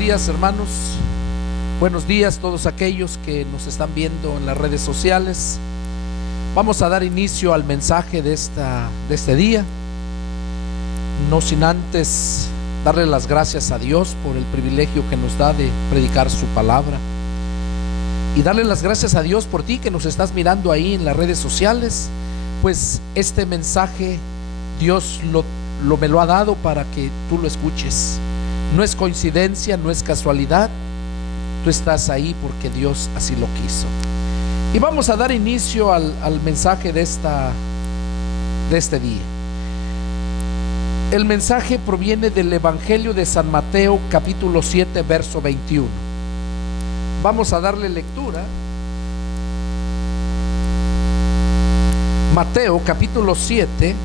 días, hermanos. Buenos días a todos aquellos que nos están viendo en las redes sociales. Vamos a dar inicio al mensaje de este día, no sin antes darle las gracias a Dios por el privilegio que nos da de predicar su palabra, y darle las gracias a Dios por ti que nos estás mirando ahí en las redes sociales. Pues este mensaje Dios me lo ha dado para que tú lo escuches. No es coincidencia, no es casualidad. Tú estás ahí porque Dios así lo quiso. Y vamos a dar inicio al mensaje de este día. El mensaje proviene del Evangelio de San Mateo, capítulo 7, verso 21. Vamos a darle lectura. Mateo, capítulo 7,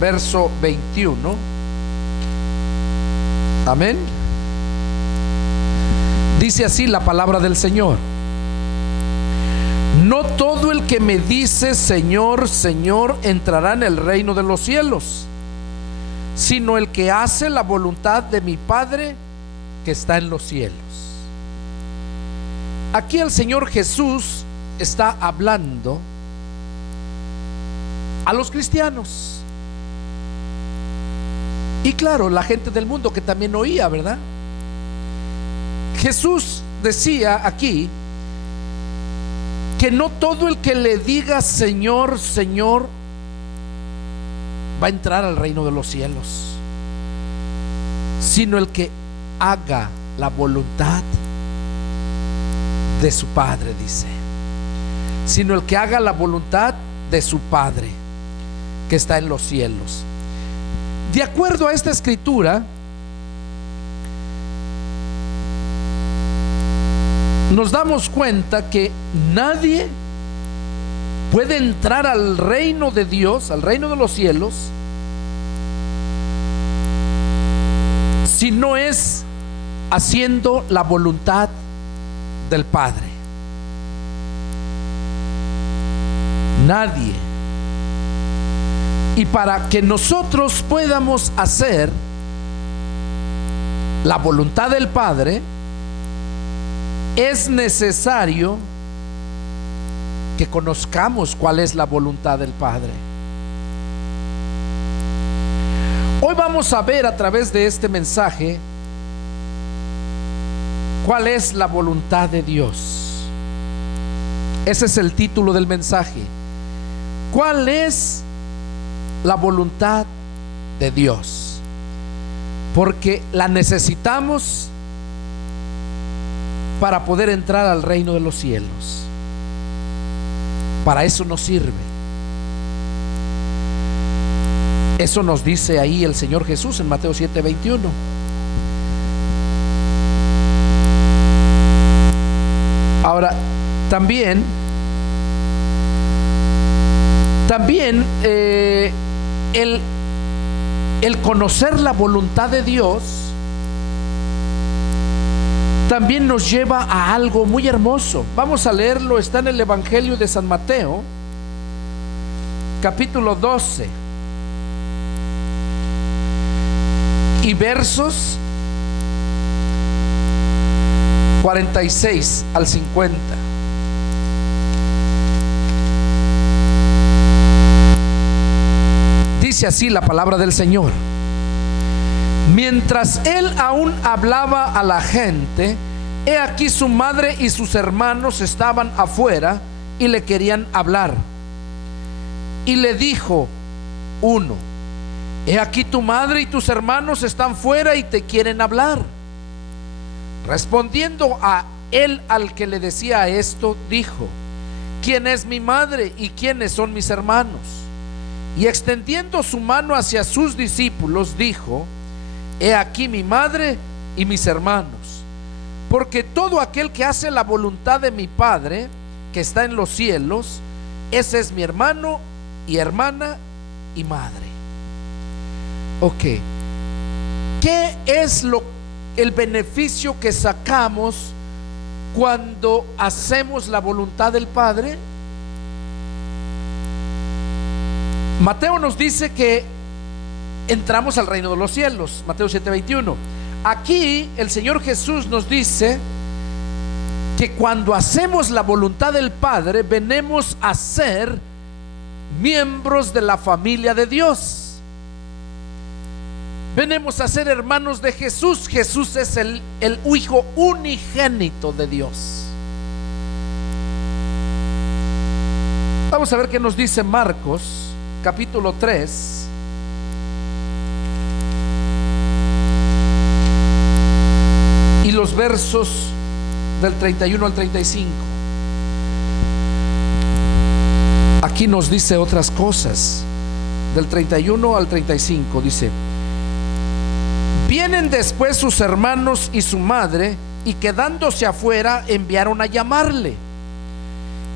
verso 21. Amén. Dice así la palabra del Señor: no todo el que me dice Señor, Señor, entrará en el reino de los cielos, sino el que hace la voluntad de mi Padre que está en los cielos. Aquí el Señor Jesús está hablando a los cristianos, y claro, la gente del mundo que también oía, ¿verdad? Jesús decía aquí que no todo el que le diga Señor, Señor va a entrar al reino de los cielos, sino el que haga la voluntad de su Padre, dice. Sino el que haga la voluntad de su Padre que está en los cielos. De acuerdo a esta escritura, nos damos cuenta que nadie puede entrar al reino de Dios, al reino de los cielos, si no es haciendo la voluntad del Padre. Nadie. Y para que nosotros podamos hacer la voluntad del Padre, es necesario que conozcamos cuál es la voluntad del Padre. Hoy vamos a ver a través de este mensaje cuál es la voluntad de Dios. Ese es el título del mensaje. ¿Cuál es la voluntad de Dios? Porque la necesitamos para poder entrar al reino de los cielos. Para eso nos sirve. Eso nos dice ahí el Señor Jesús en Mateo 7, 21. Ahora, también el conocer la voluntad de Dios también nos lleva a algo muy hermoso. Vamos a leerlo, está en el Evangelio de San Mateo, capítulo 12, y versos 46 al 50. Dice así la palabra del Señor: mientras él aún hablaba a la gente, he aquí su madre y sus hermanos estaban afuera y le querían hablar. Y le dijo uno: he aquí tu madre y tus hermanos están fuera y te quieren hablar. Respondiendo a él al que le decía esto, dijo: ¿quién es mi madre y quiénes son mis hermanos? Y extendiendo su mano hacia sus discípulos, dijo: he aquí mi madre y mis hermanos, porque todo aquel que hace la voluntad de mi Padre que está en los cielos, ese es mi hermano y hermana y madre. Ok, ¿qué es el beneficio que sacamos cuando hacemos la voluntad del Padre? Mateo nos dice que entramos al reino de los cielos, Mateo 7:21. Aquí el Señor Jesús nos dice que cuando hacemos la voluntad del Padre, venimos a ser miembros de la familia de Dios. Venimos a ser hermanos de Jesús. Jesús es el Hijo unigénito de Dios. Vamos a ver qué nos dice Marcos, capítulo 3. Y los versos del 31 al 35. Aquí nos dice otras cosas. Del 31 al 35 dice: vienen después sus hermanos y su madre, y quedándose afuera enviaron a llamarle.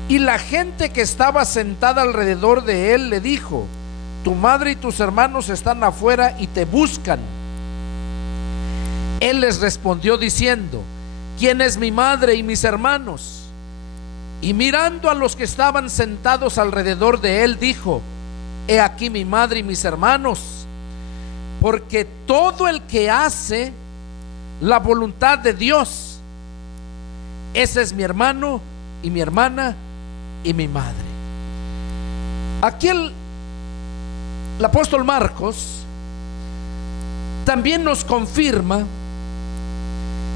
Y la gente que estaba sentada alrededor de él le dijo: tu madre y tus hermanos están afuera y te buscan. Él les respondió diciendo: ¿quién es mi madre y mis hermanos? Y mirando a los que estaban sentados alrededor de él, dijo: he aquí mi madre y mis hermanos. Porque todo el que hace la voluntad de Dios, ese es mi hermano y mi hermana y mi madre. Aquí el apóstol Marcos también nos confirma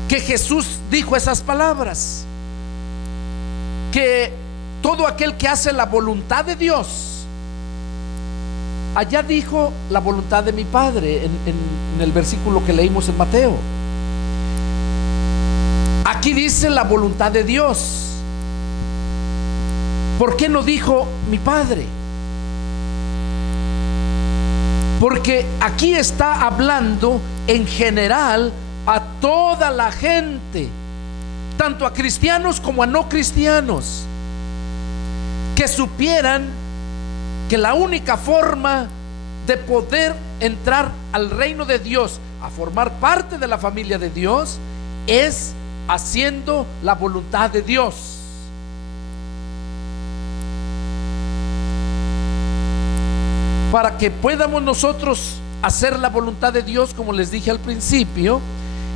que Jesús dijo esas palabras, que todo aquel que hace la voluntad de Dios, allá dijo la voluntad de mi Padre en el versículo que leímos en Mateo. Aquí dice la voluntad de Dios. ¿Por qué no dijo mi Padre? Porque aquí está hablando en general a toda la gente, tanto a cristianos como a no cristianos, que supieran que la única forma de poder entrar al reino de Dios, a formar parte de la familia de Dios, es haciendo la voluntad de Dios. Para que podamos nosotros hacer la voluntad de Dios, como les dije al principio,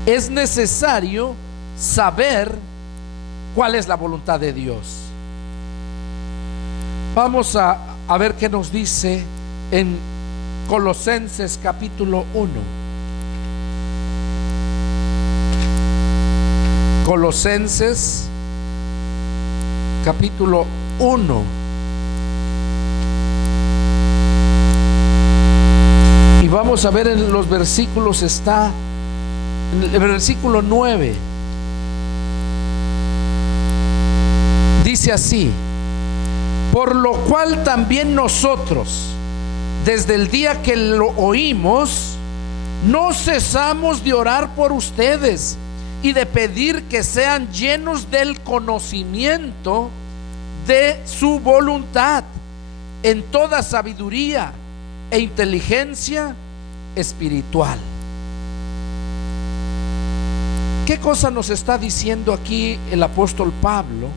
es necesario saber cuál es la voluntad de Dios. Vamos a ver qué nos dice en Colosenses capítulo 1. Colosenses capítulo 1. Y vamos a ver en los versículos, está en el versículo 9. Dice así: por lo cual también nosotros, desde el día que lo oímos, no cesamos de orar por ustedes y de pedir que sean llenos del conocimiento de su voluntad, en toda sabiduría e inteligencia espiritual. ¿Qué cosa nos está diciendo aquí el apóstol Pablo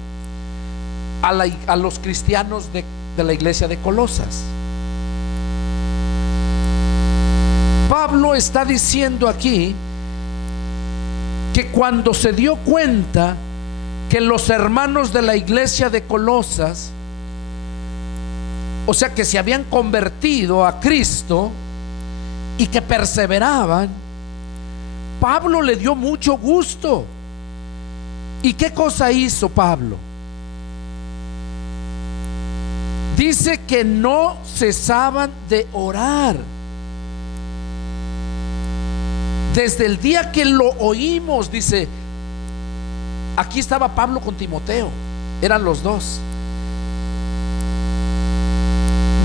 a los cristianos de la iglesia de Colosas? Pablo está diciendo aquí que cuando se dio cuenta que los hermanos de la iglesia de Colosas, o sea, que se habían convertido a Cristo y que perseveraban, Pablo le dio mucho gusto. ¿Y qué cosa hizo Pablo? Dice que no cesaban de orar. Desde el día que lo oímos, dice, aquí estaba Pablo con Timoteo, eran los dos.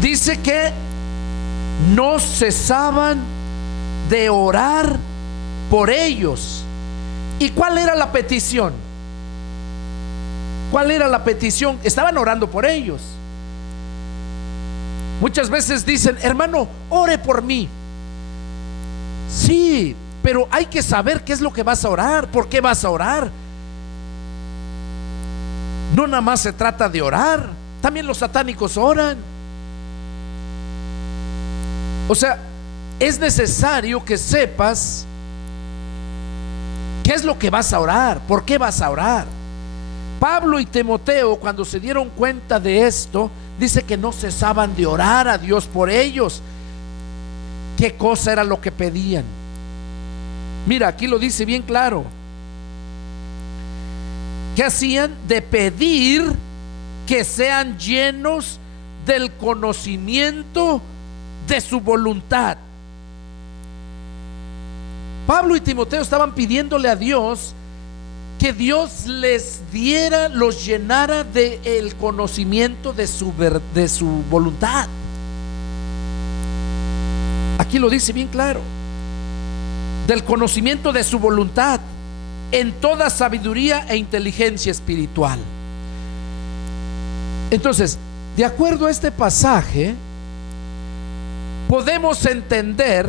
Dice que no cesaban de orar por ellos. ¿Y cuál era la petición? ¿Cuál era la petición? Estaban orando por ellos. Muchas veces dicen: hermano, ore por mí. Sí, pero hay que saber qué es lo que vas a orar, por qué vas a orar. No nada más se trata de orar, también los satánicos oran. O sea, es necesario que sepas ¿Qué es lo que vas a orar? ¿Por qué vas a orar? Pablo y Timoteo, cuando se dieron cuenta de esto, dice que no cesaban de orar a Dios por ellos. ¿Qué cosa era lo que pedían? Mira, aquí lo dice bien claro. ¿Qué hacían? De pedir que sean llenos del conocimiento de su voluntad. Pablo y Timoteo estaban pidiéndole a Dios que Dios les diera, los llenara del conocimiento de su voluntad. Aquí lo dice bien claro: del conocimiento de su voluntad, en toda sabiduría e inteligencia espiritual. Entonces, de acuerdo a este pasaje, podemos entender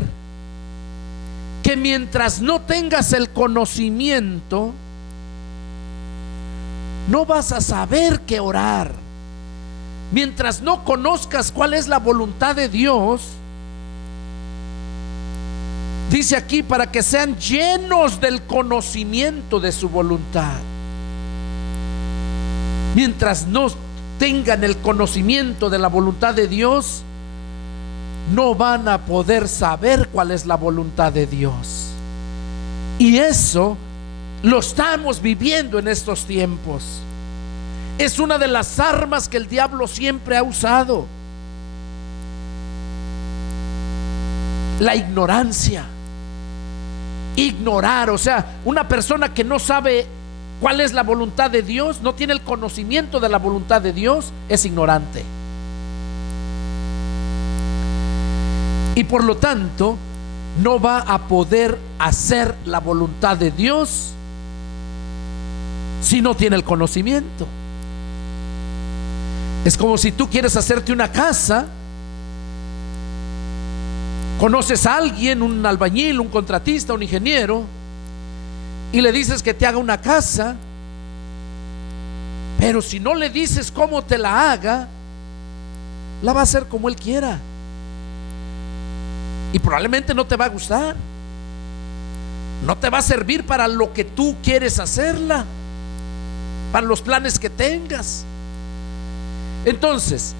que mientras no tengas el conocimiento, no vas a saber qué orar. Mientras no conozcas cuál es la voluntad de Dios, dice aquí, para que sean llenos del conocimiento de su voluntad. Mientras no tengan el conocimiento de la voluntad de Dios, no van a poder saber cuál es la voluntad de Dios. Y eso lo estamos viviendo en estos tiempos. Es una de las armas que el diablo siempre ha usado: la ignorancia. Ignorar, o sea, una persona que no sabe cuál es la voluntad de Dios, no tiene el conocimiento de la voluntad de Dios, es ignorante. Y por lo tanto, no va a poder hacer la voluntad de Dios si no tiene el conocimiento. Es como si tú quieres hacerte una casa, conoces a alguien, un albañil, un contratista, un ingeniero, y le dices que te haga una casa, pero si no le dices cómo te la haga, la va a hacer como él quiera, y probablemente no te va a gustar, no te va a servir para lo que tú quieres hacerla, para los planes que tengas. Entonces,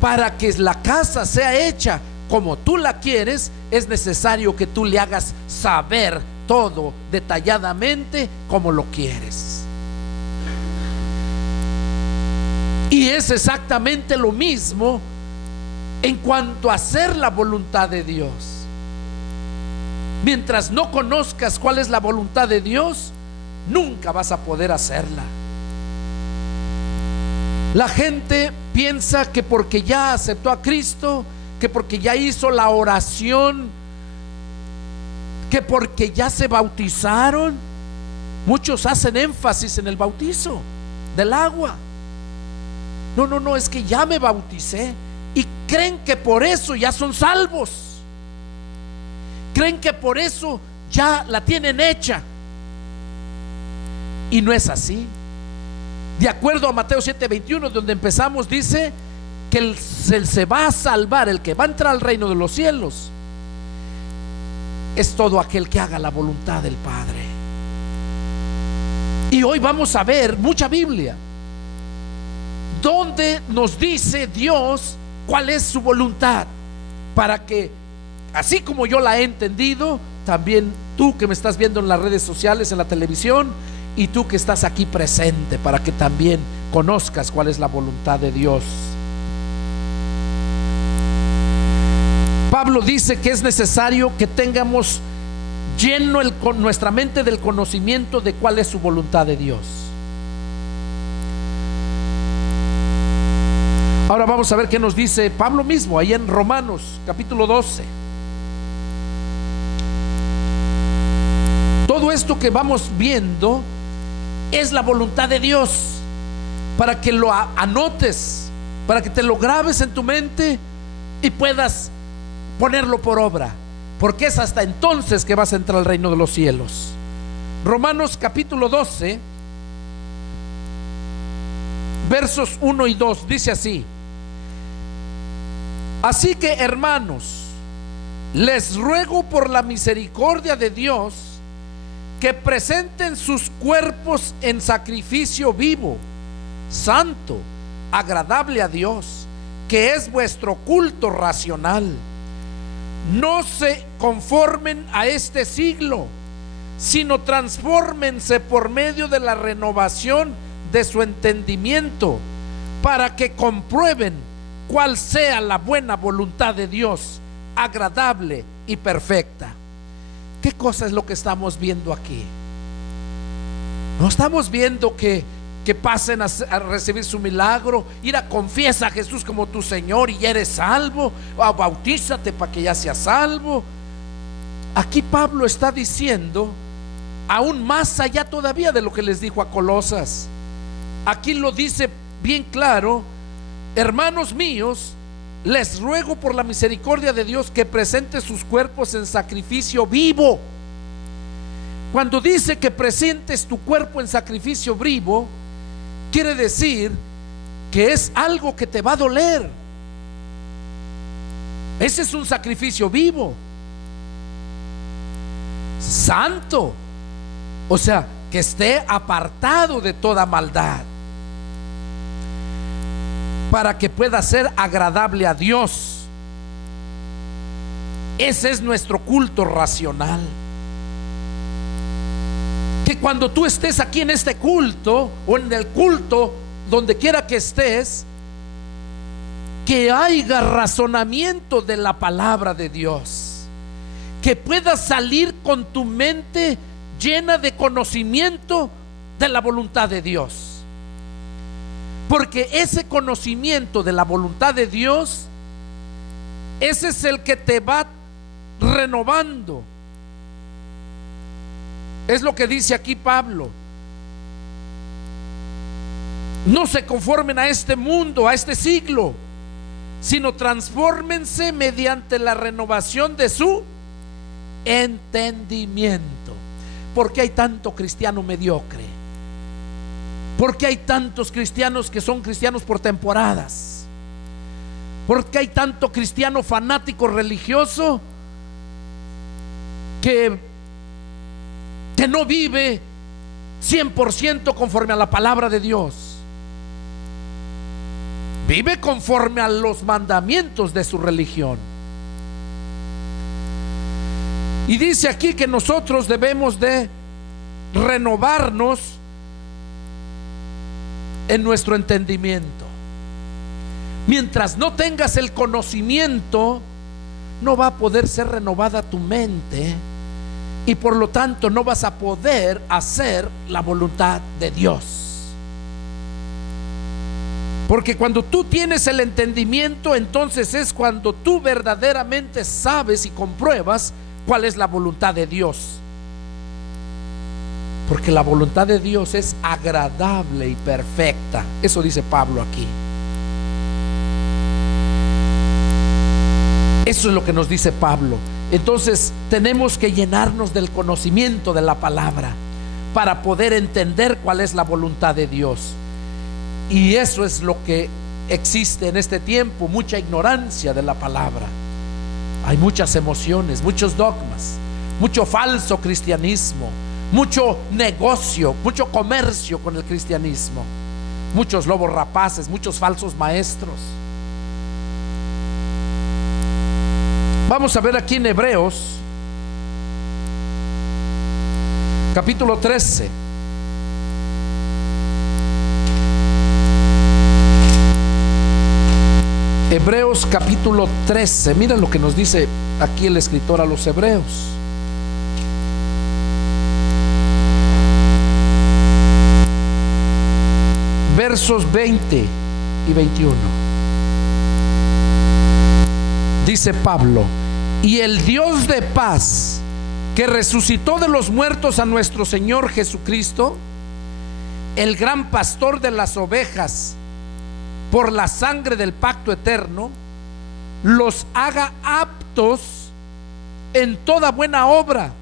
para que la casa sea hecha como tú la quieres, es necesario que tú le hagas saber todo detalladamente como lo quieres. Y es exactamente lo mismo en cuanto a hacer la voluntad de Dios. Mientras no conozcas cuál es la voluntad de Dios, nunca vas a poder hacerla. La gente piensa que porque ya aceptó a Cristo, que porque ya hizo la oración, que porque ya se bautizaron, muchos hacen énfasis en el bautizo del agua. No, es que ya me bauticé, y creen que por eso ya son salvos, creen que por eso ya la tienen hecha, y no es así. De acuerdo a Mateo 7:21, donde empezamos, dice que se va a salvar, el que va a entrar al reino de los cielos es todo aquel que haga la voluntad del Padre. Y hoy vamos a ver mucha Biblia donde nos dice Dios cuál es su voluntad, para que así como yo la he entendido, también tú que me estás viendo en las redes sociales, en la televisión, y tú que estás aquí presente, para que también conozcas cuál es la voluntad de Dios. Pablo dice que es necesario que tengamos lleno nuestra mente del conocimiento de cuál es su voluntad de Dios. Ahora vamos a ver qué nos dice Pablo mismo ahí en Romanos capítulo 12. Todo esto que vamos viendo es la voluntad de Dios, para que lo anotes, para que te lo grabes en tu mente y puedas ponerlo por obra, porque es hasta entonces que vas a entrar al reino de los cielos. Romanos capítulo 12, versos 1 y 2 dice así: así que, hermanos, les ruego por la misericordia de Dios que presenten sus cuerpos en sacrificio vivo, santo, agradable a Dios, que es vuestro culto racional. No se conformen a este siglo, sino transfórmense por medio de la renovación de su entendimiento, para que comprueben cuál sea la buena voluntad de Dios, agradable y perfecta. ¿Qué cosa es lo que estamos viendo aquí? No estamos viendo que pasen a recibir su milagro. Confiesa a Jesús como tu Señor y ya eres salvo, o bautízate para que ya seas salvo. Aquí Pablo está diciendo aún más allá todavía de lo que les dijo a Colosas. Aquí lo dice bien claro: hermanos míos, les ruego por la misericordia de Dios que presente sus cuerpos en sacrificio vivo. Cuando dice que presentes tu cuerpo en sacrificio vivo, quiere decir que es algo que te va a doler. Ese es un sacrificio vivo, santo, o sea, que esté apartado de toda maldad, para que pueda ser agradable a Dios. Ese es nuestro culto racional. Que cuando tú estés aquí en este culto, o en el culto donde quiera que estés, que haya razonamiento de la palabra de Dios, que puedas salir con tu mente llena de conocimiento de la voluntad de Dios. Porque ese conocimiento de la voluntad de Dios, ese es el que te va renovando. Es lo que dice aquí Pablo: no se conformen a este mundo, a este siglo, sino transfórmense mediante la renovación de su entendimiento. ¿Por qué hay tanto cristiano mediocre? ¿Por qué hay tantos cristianos que son cristianos por temporadas? ¿Por qué hay tanto cristiano fanático religioso que no vive 100% conforme a la palabra de Dios? Vive conforme a los mandamientos de su religión. Y dice aquí que nosotros debemos de renovarnos en nuestro entendimiento. Mientras no tengas el conocimiento, no va a poder ser renovada tu mente, y por lo tanto no vas a poder hacer la voluntad de Dios. Porque cuando tú tienes el entendimiento, entonces es cuando tú verdaderamente sabes y compruebas cuál es la voluntad de Dios. Porque la voluntad de Dios es agradable y perfecta. Eso dice Pablo aquí. Eso es lo que nos dice Pablo. Entonces tenemos que llenarnos del conocimiento de la palabra para poder entender cuál es la voluntad de Dios. Y eso es lo que existe en este tiempo: mucha ignorancia de la palabra. Hay muchas emociones, muchos dogmas, mucho falso cristianismo, mucho negocio, mucho comercio con el cristianismo, muchos lobos rapaces, muchos falsos maestros. Vamos a ver aquí en Hebreos capítulo 13. Hebreos capítulo 13. Mira lo que nos dice aquí el escritor a los hebreos. Versos 20 y 21. Dice Pablo: y el Dios de paz, que resucitó de los muertos a nuestro Señor Jesucristo, el gran pastor de las ovejas, por la sangre del pacto eterno, los haga aptos en toda buena obra,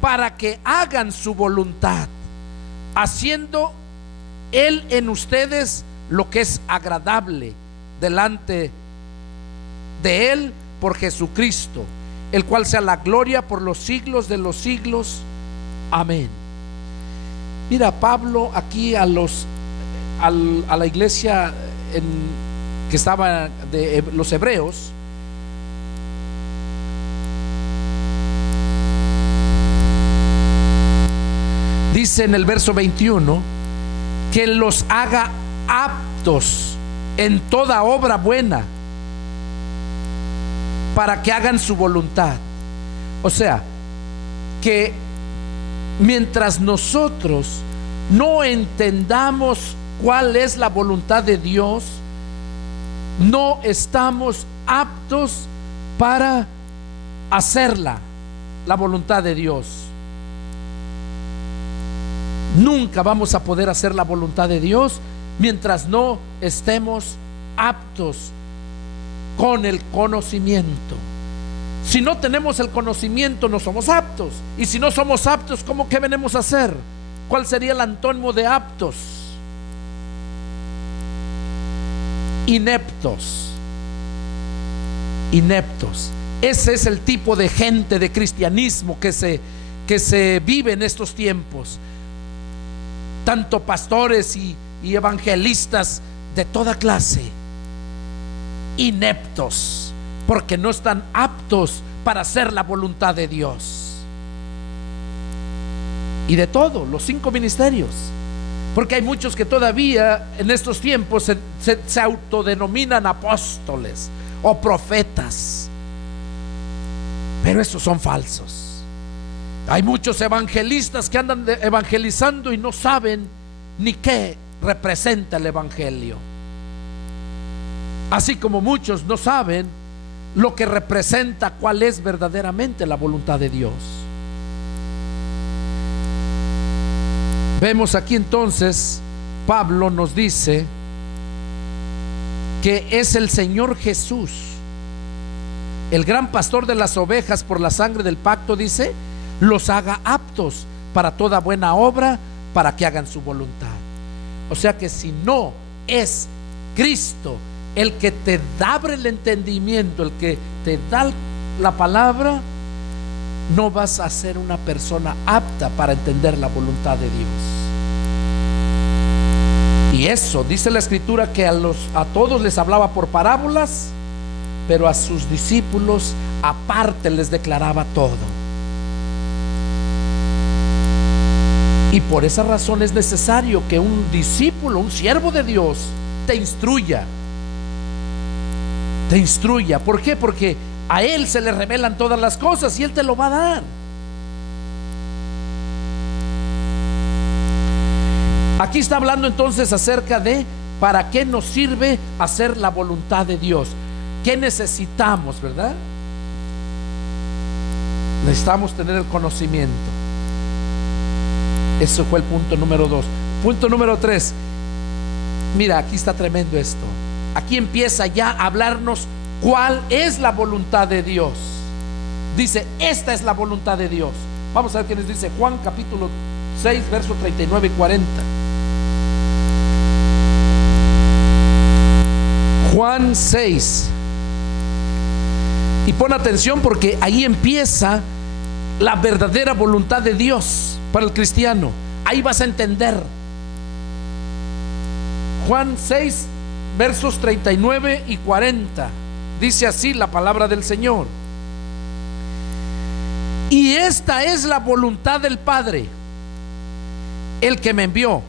para que hagan su voluntad, haciendo Él en ustedes lo que es agradable delante de Él por Jesucristo, el cual sea la gloria por los siglos de los siglos. Amén. Mira, Pablo aquí a la iglesia que estaba de los hebreos, dice en el verso 21 que los haga aptos en toda obra buena para que hagan su voluntad. O sea, que mientras nosotros no entendamos cuál es la voluntad de Dios, no estamos aptos para hacerla, la voluntad de Dios. Nunca vamos a poder hacer la voluntad de Dios mientras no estemos aptos con el conocimiento. Si no tenemos el conocimiento, no somos aptos. Y si no somos aptos, ¿cómo que venimos a hacer? ¿Cuál sería el antónimo de aptos? Ineptos. Ineptos. Ese es el tipo de gente de cristianismo que se vive en estos tiempos. Tanto pastores y evangelistas de toda clase. Ineptos, porque no están aptos para hacer la voluntad de Dios. Y de todo, los 5 ministerios. Porque hay muchos que todavía en estos tiempos se autodenominan apóstoles o profetas, pero esos son falsos. Hay muchos evangelistas que andan evangelizando y no saben ni qué representa el evangelio. Así como muchos no saben lo que representa, cuál es verdaderamente la voluntad de Dios. Vemos aquí entonces, Pablo nos dice que es el Señor Jesús, el gran pastor de las ovejas, por la sangre del pacto, dice, los haga aptos para toda buena obra, para que hagan su voluntad. O sea que si no es Cristo el que te abre el entendimiento, el que te da la palabra, no vas a ser una persona apta para entender la voluntad de Dios. Y eso dice la escritura, que a todos les hablaba por parábolas, pero a sus discípulos aparte les declaraba todo. Y por esa razón es necesario que un discípulo, un siervo de Dios, te instruya. Te instruya. ¿Por qué? Porque a él se le revelan todas las cosas y él te lo va a dar. Aquí está hablando entonces acerca de para qué nos sirve hacer la voluntad de Dios. ¿Qué necesitamos, verdad? Necesitamos tener el conocimiento. Eso fue el punto número 2. Punto número 3. Mira, aquí está tremendo esto. Aquí empieza ya a hablarnos cuál es la voluntad de Dios. Dice, esta es la voluntad de Dios. Vamos a ver qué nos dice Juan capítulo 6, versos 39 y 40. Juan 6. Y pon atención, porque ahí empieza la verdadera voluntad de Dios para el cristiano. Ahí vas a entender. Juan 6, versos 39 y 40. Dice así la palabra del Señor: y esta es la voluntad del Padre, el que me envió,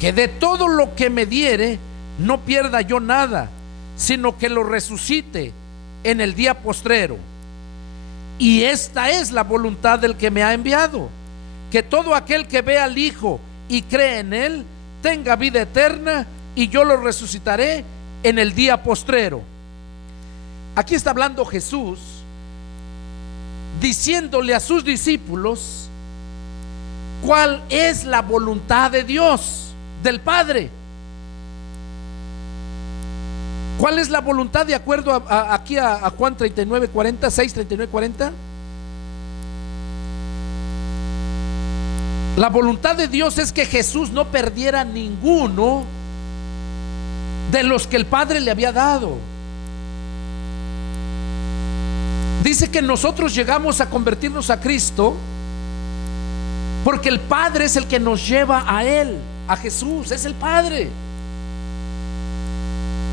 que de todo lo que me diere no pierda yo nada, sino que lo resucite en el día postrero. Y esta es la voluntad del que me ha enviado, que todo aquel que vea al Hijo y cree en él tenga vida eterna, y yo lo resucitaré en el día postrero. Aquí está hablando Jesús, diciéndole a sus discípulos cuál es la voluntad de Dios, del Padre. ¿Cuál es la voluntad de acuerdo aquí a Juan 39, 40, 6, 39, 40? La voluntad de Dios es que Jesús no perdiera ninguno de los que el Padre le había dado. Dice que nosotros llegamos a convertirnos a Cristo Porque el Padre es el que nos lleva a Él, a Jesús, es el Padre.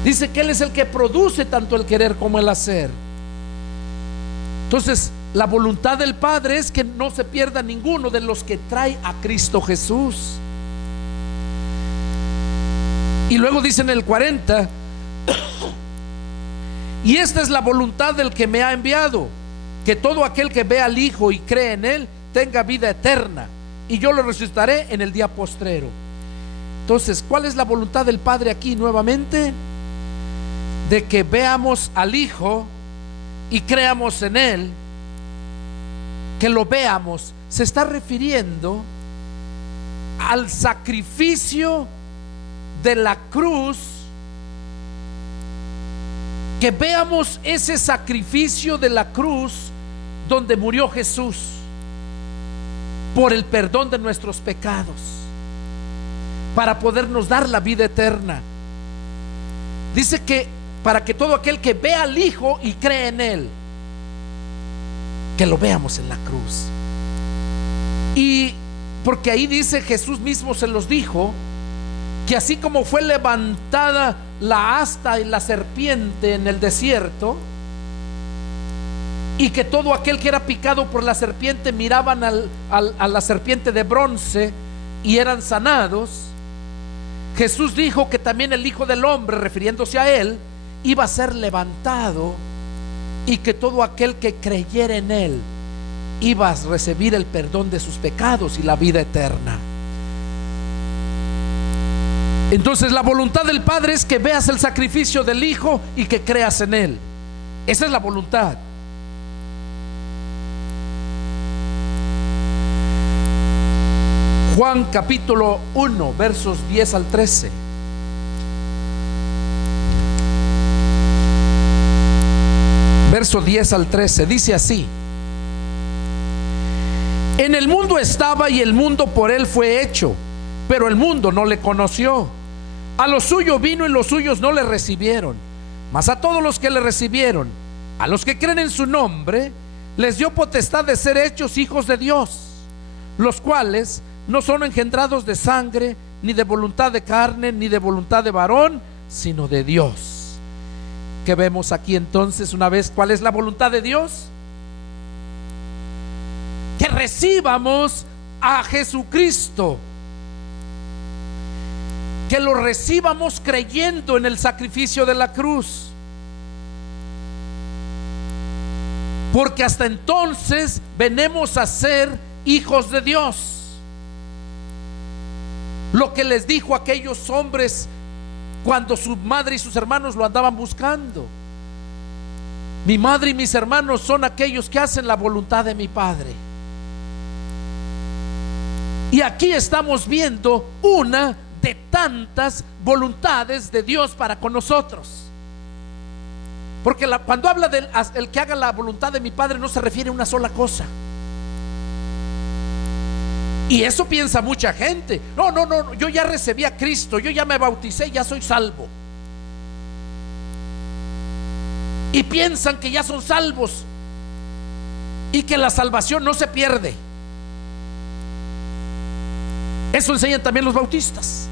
Dice que Él es el que produce tanto el querer como el hacer. Entonces, la voluntad del Padre es que no se pierda ninguno de los que trae a Cristo Jesús. Y luego dice en el 40: y esta es la voluntad del que me ha enviado, que todo aquel que ve al Hijo y cree en Él tenga vida eterna, y yo lo resucitaré en el día postrero. Entonces, ¿cuál es la voluntad del Padre aquí nuevamente? De que veamos al Hijo y creamos en Él. Que lo veamos, se está refiriendo al sacrificio de la cruz. Que veamos ese sacrificio de la cruz donde murió Jesús por el perdón de nuestros pecados, para podernos dar la vida eterna. Dice que para que todo aquel que vea al Hijo y cree en Él, que lo veamos en la cruz. Y porque ahí dice, Jesús mismo se los dijo, que así como fue levantada la asta y la serpiente en el desierto, y que todo aquel que era picado por la serpiente miraban a la serpiente de bronce y eran sanados, Jesús dijo que también el Hijo del Hombre, refiriéndose a Él, iba a ser levantado, y que todo aquel que creyera en Él iba a recibir el perdón de sus pecados y la vida eterna. Entonces, la voluntad del Padre es que veas el sacrificio del Hijo y que creas en Él. Esa es la voluntad. Juan capítulo 1, versos 10 al 13. Verso 10 al 13 dice así: en el mundo estaba, y el mundo por Él fue hecho, pero el mundo no le conoció. A lo suyo vino, y los suyos no le recibieron. Mas a todos los que le recibieron, a los que creen en su nombre, les dio potestad de ser hechos hijos de Dios, los cuales no son engendrados de sangre, ni de voluntad de carne, ni de voluntad de varón, sino de Dios. Que vemos aquí entonces una vez cuál es la voluntad de Dios: que recibamos a Jesucristo, que lo recibamos creyendo en el sacrificio de la cruz, porque hasta entonces venimos a ser hijos de Dios. Lo que les dijo a aquellos hombres cuando su madre y sus hermanos lo andaban buscando: mi madre y mis hermanos son aquellos que hacen la voluntad de mi Padre. Y aquí estamos viendo una de tantas voluntades de Dios para con nosotros. Porque cuando habla del el que haga la voluntad de mi Padre, no se refiere a una sola cosa. Y eso piensa mucha gente. No, yo ya recibí a Cristo, yo ya me bauticé, ya soy salvo. Y piensan que ya son salvos y que la salvación no se pierde. Eso enseñan también los bautistas.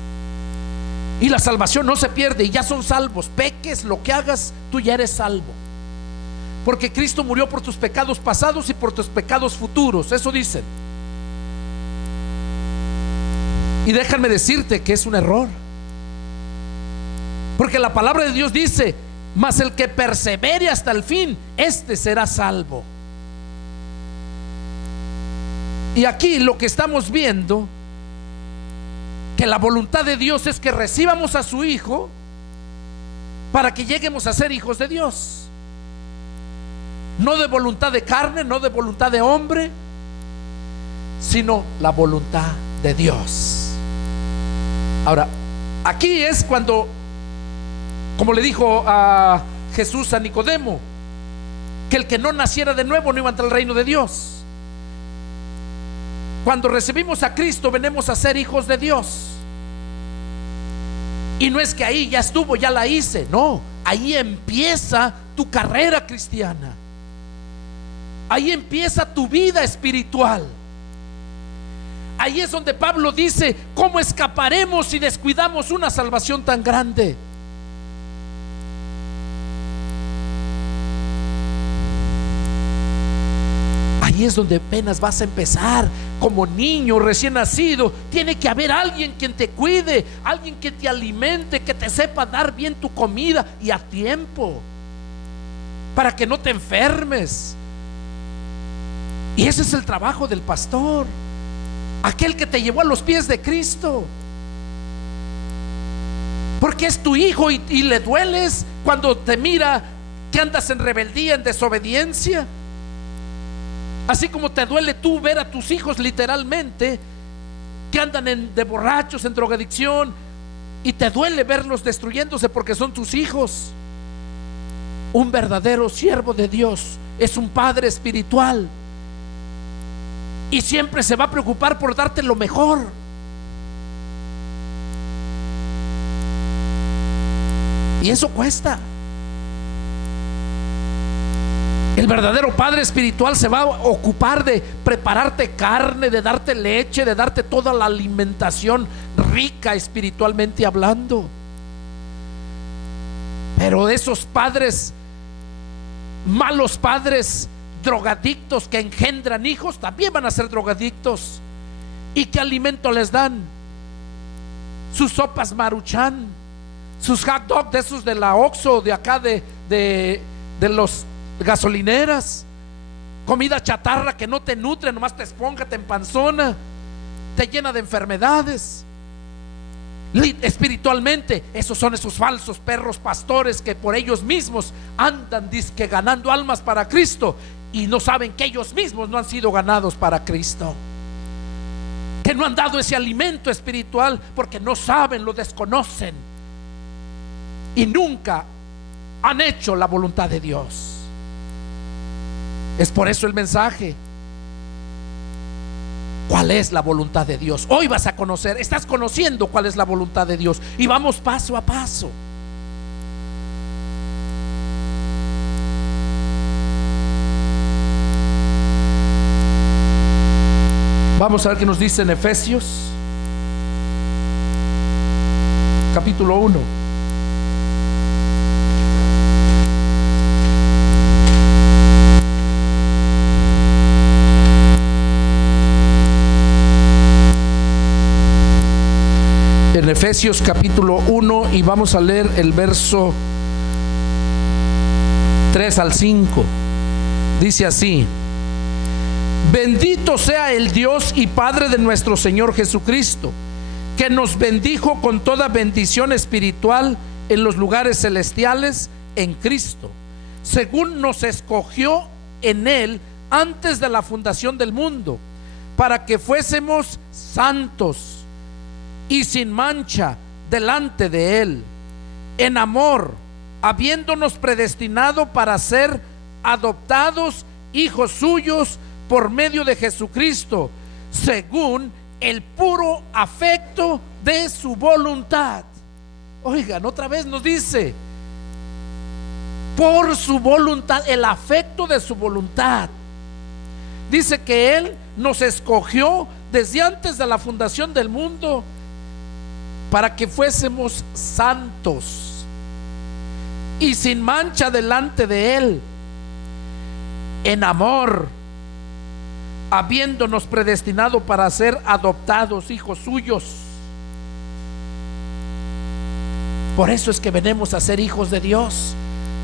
Y la salvación no se pierde, y ya son salvos. Peques, lo que hagas, tú ya eres salvo, porque Cristo murió por tus pecados pasados y por tus pecados futuros. Eso dicen. Y déjame decirte que es un error, porque la palabra de Dios dice: mas el que persevere hasta el fin, este será salvo. Y aquí lo que estamos viendo, que la voluntad de Dios es que recibamos a su Hijo para que lleguemos a ser hijos de Dios. No de voluntad de carne, no de voluntad de hombre, sino la voluntad de Dios. Ahora, aquí es cuando, como le dijo a Jesús a Nicodemo, que el que no naciera de nuevo no iba a entrar al reino de Dios. Cuando recibimos a Cristo, venimos a ser hijos de Dios. Y no es que ahí ya estuvo, ya la hice. No, ahí empieza tu carrera cristiana. Ahí empieza tu vida espiritual. Ahí es donde Pablo dice: ¿cómo escaparemos si descuidamos una salvación tan grande? Ahí es donde apenas vas a empezar. Como niño recién nacido, tiene que haber alguien quien te cuide, alguien que te alimente, que te sepa dar bien tu comida y a tiempo, para que no te enfermes. Y ese es el trabajo del pastor, aquel que te llevó a los pies de Cristo, porque es tu hijo y le dueles cuando te mira que andas en rebeldía, en desobediencia. Así como te duele tú ver a tus hijos literalmente que andan de borrachos, en drogadicción, y te duele verlos destruyéndose porque son tus hijos. Un verdadero siervo de Dios es un padre espiritual y siempre se va a preocupar por darte lo mejor. Y eso cuesta. El verdadero padre espiritual se va a ocupar de prepararte carne, de darte leche, de darte toda la alimentación rica espiritualmente hablando. Pero esos padres, malos padres, drogadictos que engendran hijos, también van a ser drogadictos. ¿Y qué alimento les dan? Sus sopas Maruchan, sus hot dogs de esos de la Oxxo, de acá de los gasolineras, comida chatarra que no te nutre, nomás te esponja, te empanzona, te llena de enfermedades. Espiritualmente, esos son esos falsos perros pastores que por ellos mismos andan dizque ganando almas para Cristo y no saben que ellos mismos no han sido ganados para Cristo, que no han dado ese alimento espiritual porque no saben, lo desconocen y nunca han hecho la voluntad de Dios. Es por eso el mensaje: ¿cuál es la voluntad de Dios? Hoy vas a conocer, estás conociendo cuál es la voluntad de Dios, y vamos paso a paso. Vamos a ver qué nos dice en Efesios capítulo 1. En Efesios capítulo 1, y vamos a leer el verso 3 al 5. Dice así: bendito sea el Dios y Padre de nuestro Señor Jesucristo, que nos bendijo con toda bendición espiritual en los lugares celestiales en Cristo, según nos escogió en Él antes de la fundación del mundo, para que fuésemos santos y sin mancha delante de Él, en amor, habiéndonos predestinado para ser adoptados hijos suyos por medio de Jesucristo, según el puro afecto de su voluntad. Oigan, otra vez nos dice: por su voluntad, el afecto de su voluntad. Dice que Él nos escogió desde antes de la fundación del mundo para que fuésemos santos y sin mancha delante de Él, en amor, habiéndonos predestinado para ser adoptados hijos suyos. Por eso es que venimos a ser hijos de Dios.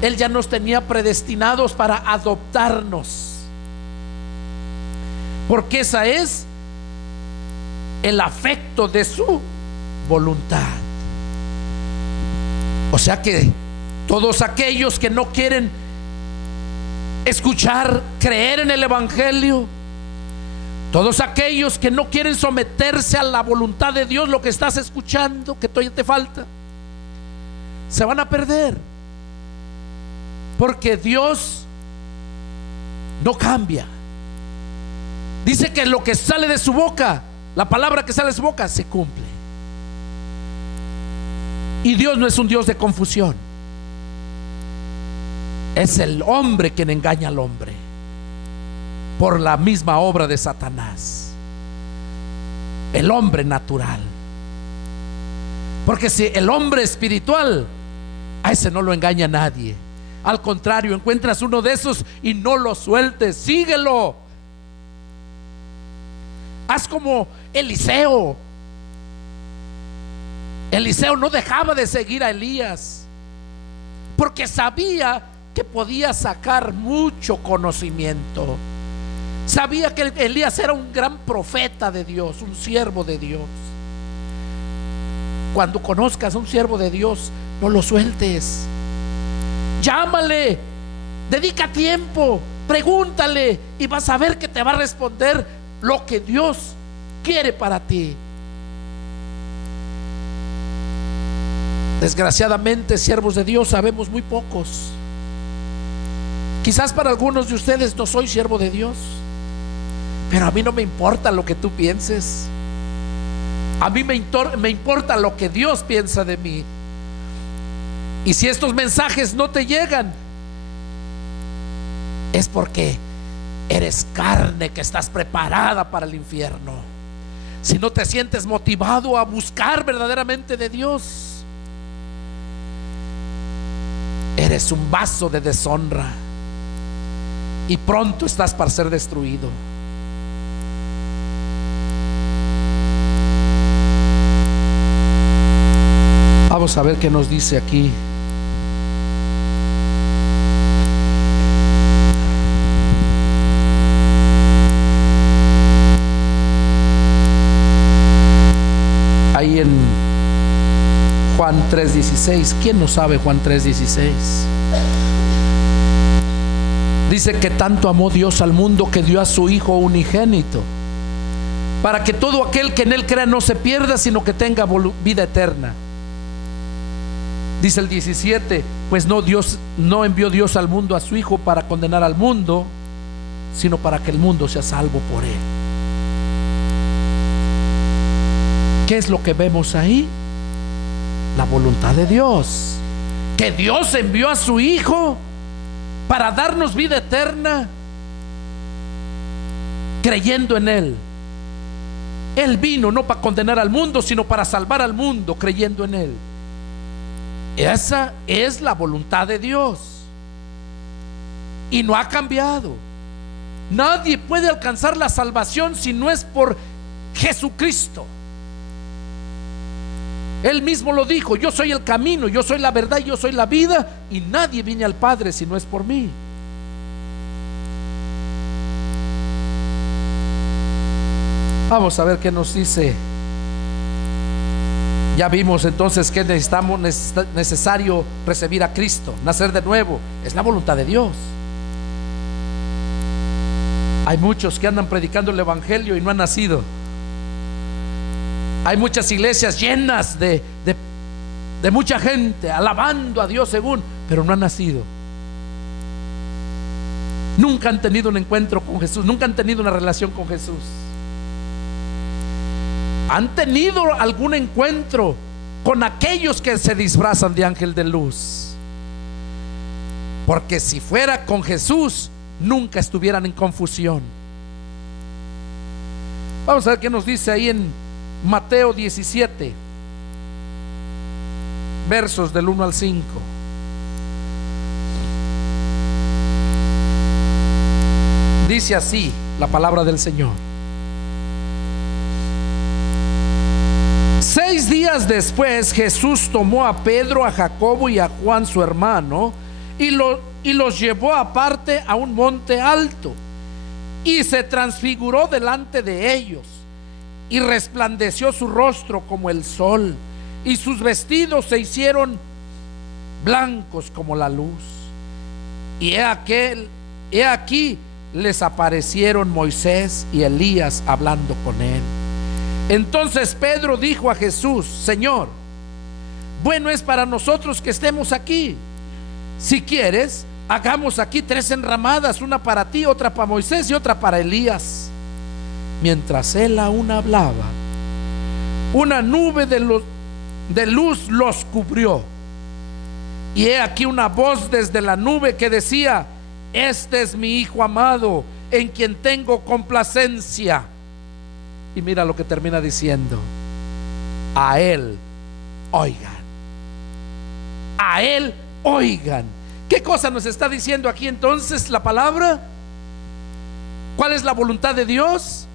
Él ya nos tenía predestinados para adoptarnos, porque esa es el afecto de su voluntad. O sea que todos aquellos que no quieren escuchar, creer en el Evangelio, todos aquellos que no quieren someterse a la voluntad de Dios, lo que estás escuchando, que todavía te falta, se van a perder, porque Dios no cambia. Dice que lo que sale de su boca, la palabra que sale de su boca, se cumple. Y Dios no es un Dios de confusión. Es el hombre quien engaña al hombre por la misma obra de Satanás. el hombre natural. Porque si el hombre espiritual, a ese no lo engaña nadie. Al contrario, encuentras uno de esos y no lo sueltes, síguelo. Haz como Eliseo. Eliseo no dejaba de seguir a Elías porque sabía que podía sacar mucho conocimiento. Sabía que Elías era un gran profeta de Dios, un siervo de Dios. Cuando conozcas a un siervo de Dios, no lo sueltes. Llámale, dedica tiempo, pregúntale y vas a ver que te va a responder lo que Dios quiere para ti. Desgraciadamente, siervos de Dios sabemos muy pocos. Quizás para algunos de ustedes no soy siervo de Dios, pero a mí no me importa lo que tú pienses. A mí me importa lo que Dios piensa de mí. Y si estos mensajes no te llegan, es porque eres carne que estás preparada para el infierno. Si no te sientes motivado a buscar verdaderamente de Dios, eres un vaso de deshonra y pronto estás para ser destruido. Vamos a ver qué nos dice aquí. Ahí en Juan 3:16. ¿Quién no sabe Juan 3:16? Dice que tanto amó Dios al mundo que dio a su Hijo unigénito, para que todo aquel que en Él crea no se pierda, sino que tenga vida eterna. Dice el 17: pues no envió Dios al mundo a su Hijo para condenar al mundo, sino para que el mundo sea salvo por Él. ¿Qué es lo que vemos ahí? La voluntad de Dios, que Dios envió a su Hijo para darnos vida eterna, creyendo en Él. Él vino no para condenar al mundo, sino para salvar al mundo, creyendo en Él. Esa es la voluntad de Dios y no ha cambiado. Nadie puede alcanzar la salvación si no es por Jesucristo. Él mismo lo dijo: yo soy el camino, yo soy la verdad, yo soy la vida, y nadie viene al Padre si no es por mí. Vamos a ver qué nos dice. Ya vimos entonces que necesario recibir a Cristo, nacer de nuevo. Es la voluntad de Dios. Hay muchos que andan predicando el evangelio y no han nacido. Hay muchas iglesias llenas de mucha gente alabando a Dios pero no han nacido. Nunca han tenido un encuentro con Jesús, nunca han tenido una relación con Jesús. Han tenido algún encuentro con aquellos que se disfrazan de ángel de luz, porque si fuera con Jesús, nunca estuvieran en confusión. Vamos a ver qué nos dice ahí en Mateo 17, versos del 1 al 5. Dice así la palabra del Señor: 6 días después, Jesús tomó a Pedro, a Jacobo y a Juan su hermano, y los llevó aparte a un monte alto, y se transfiguró delante de ellos, y resplandeció su rostro como el sol, y sus vestidos se hicieron blancos como la luz. Y he aquí les aparecieron Moisés y Elías hablando con él. Entonces Pedro dijo a Jesús: Señor, bueno es para nosotros que estemos aquí. Si quieres, hagamos aquí 3 enramadas, una para ti, otra para Moisés y otra para Elías. Mientras él aún hablaba, una nube de luz los cubrió, y he aquí una voz desde la nube que decía: Este es mi Hijo amado, en quien tengo complacencia. Y mira lo que termina diciendo: a Él oigan. A Él oigan. ¿Qué cosa nos está diciendo aquí entonces la palabra? ¿Cuál es la voluntad de Dios?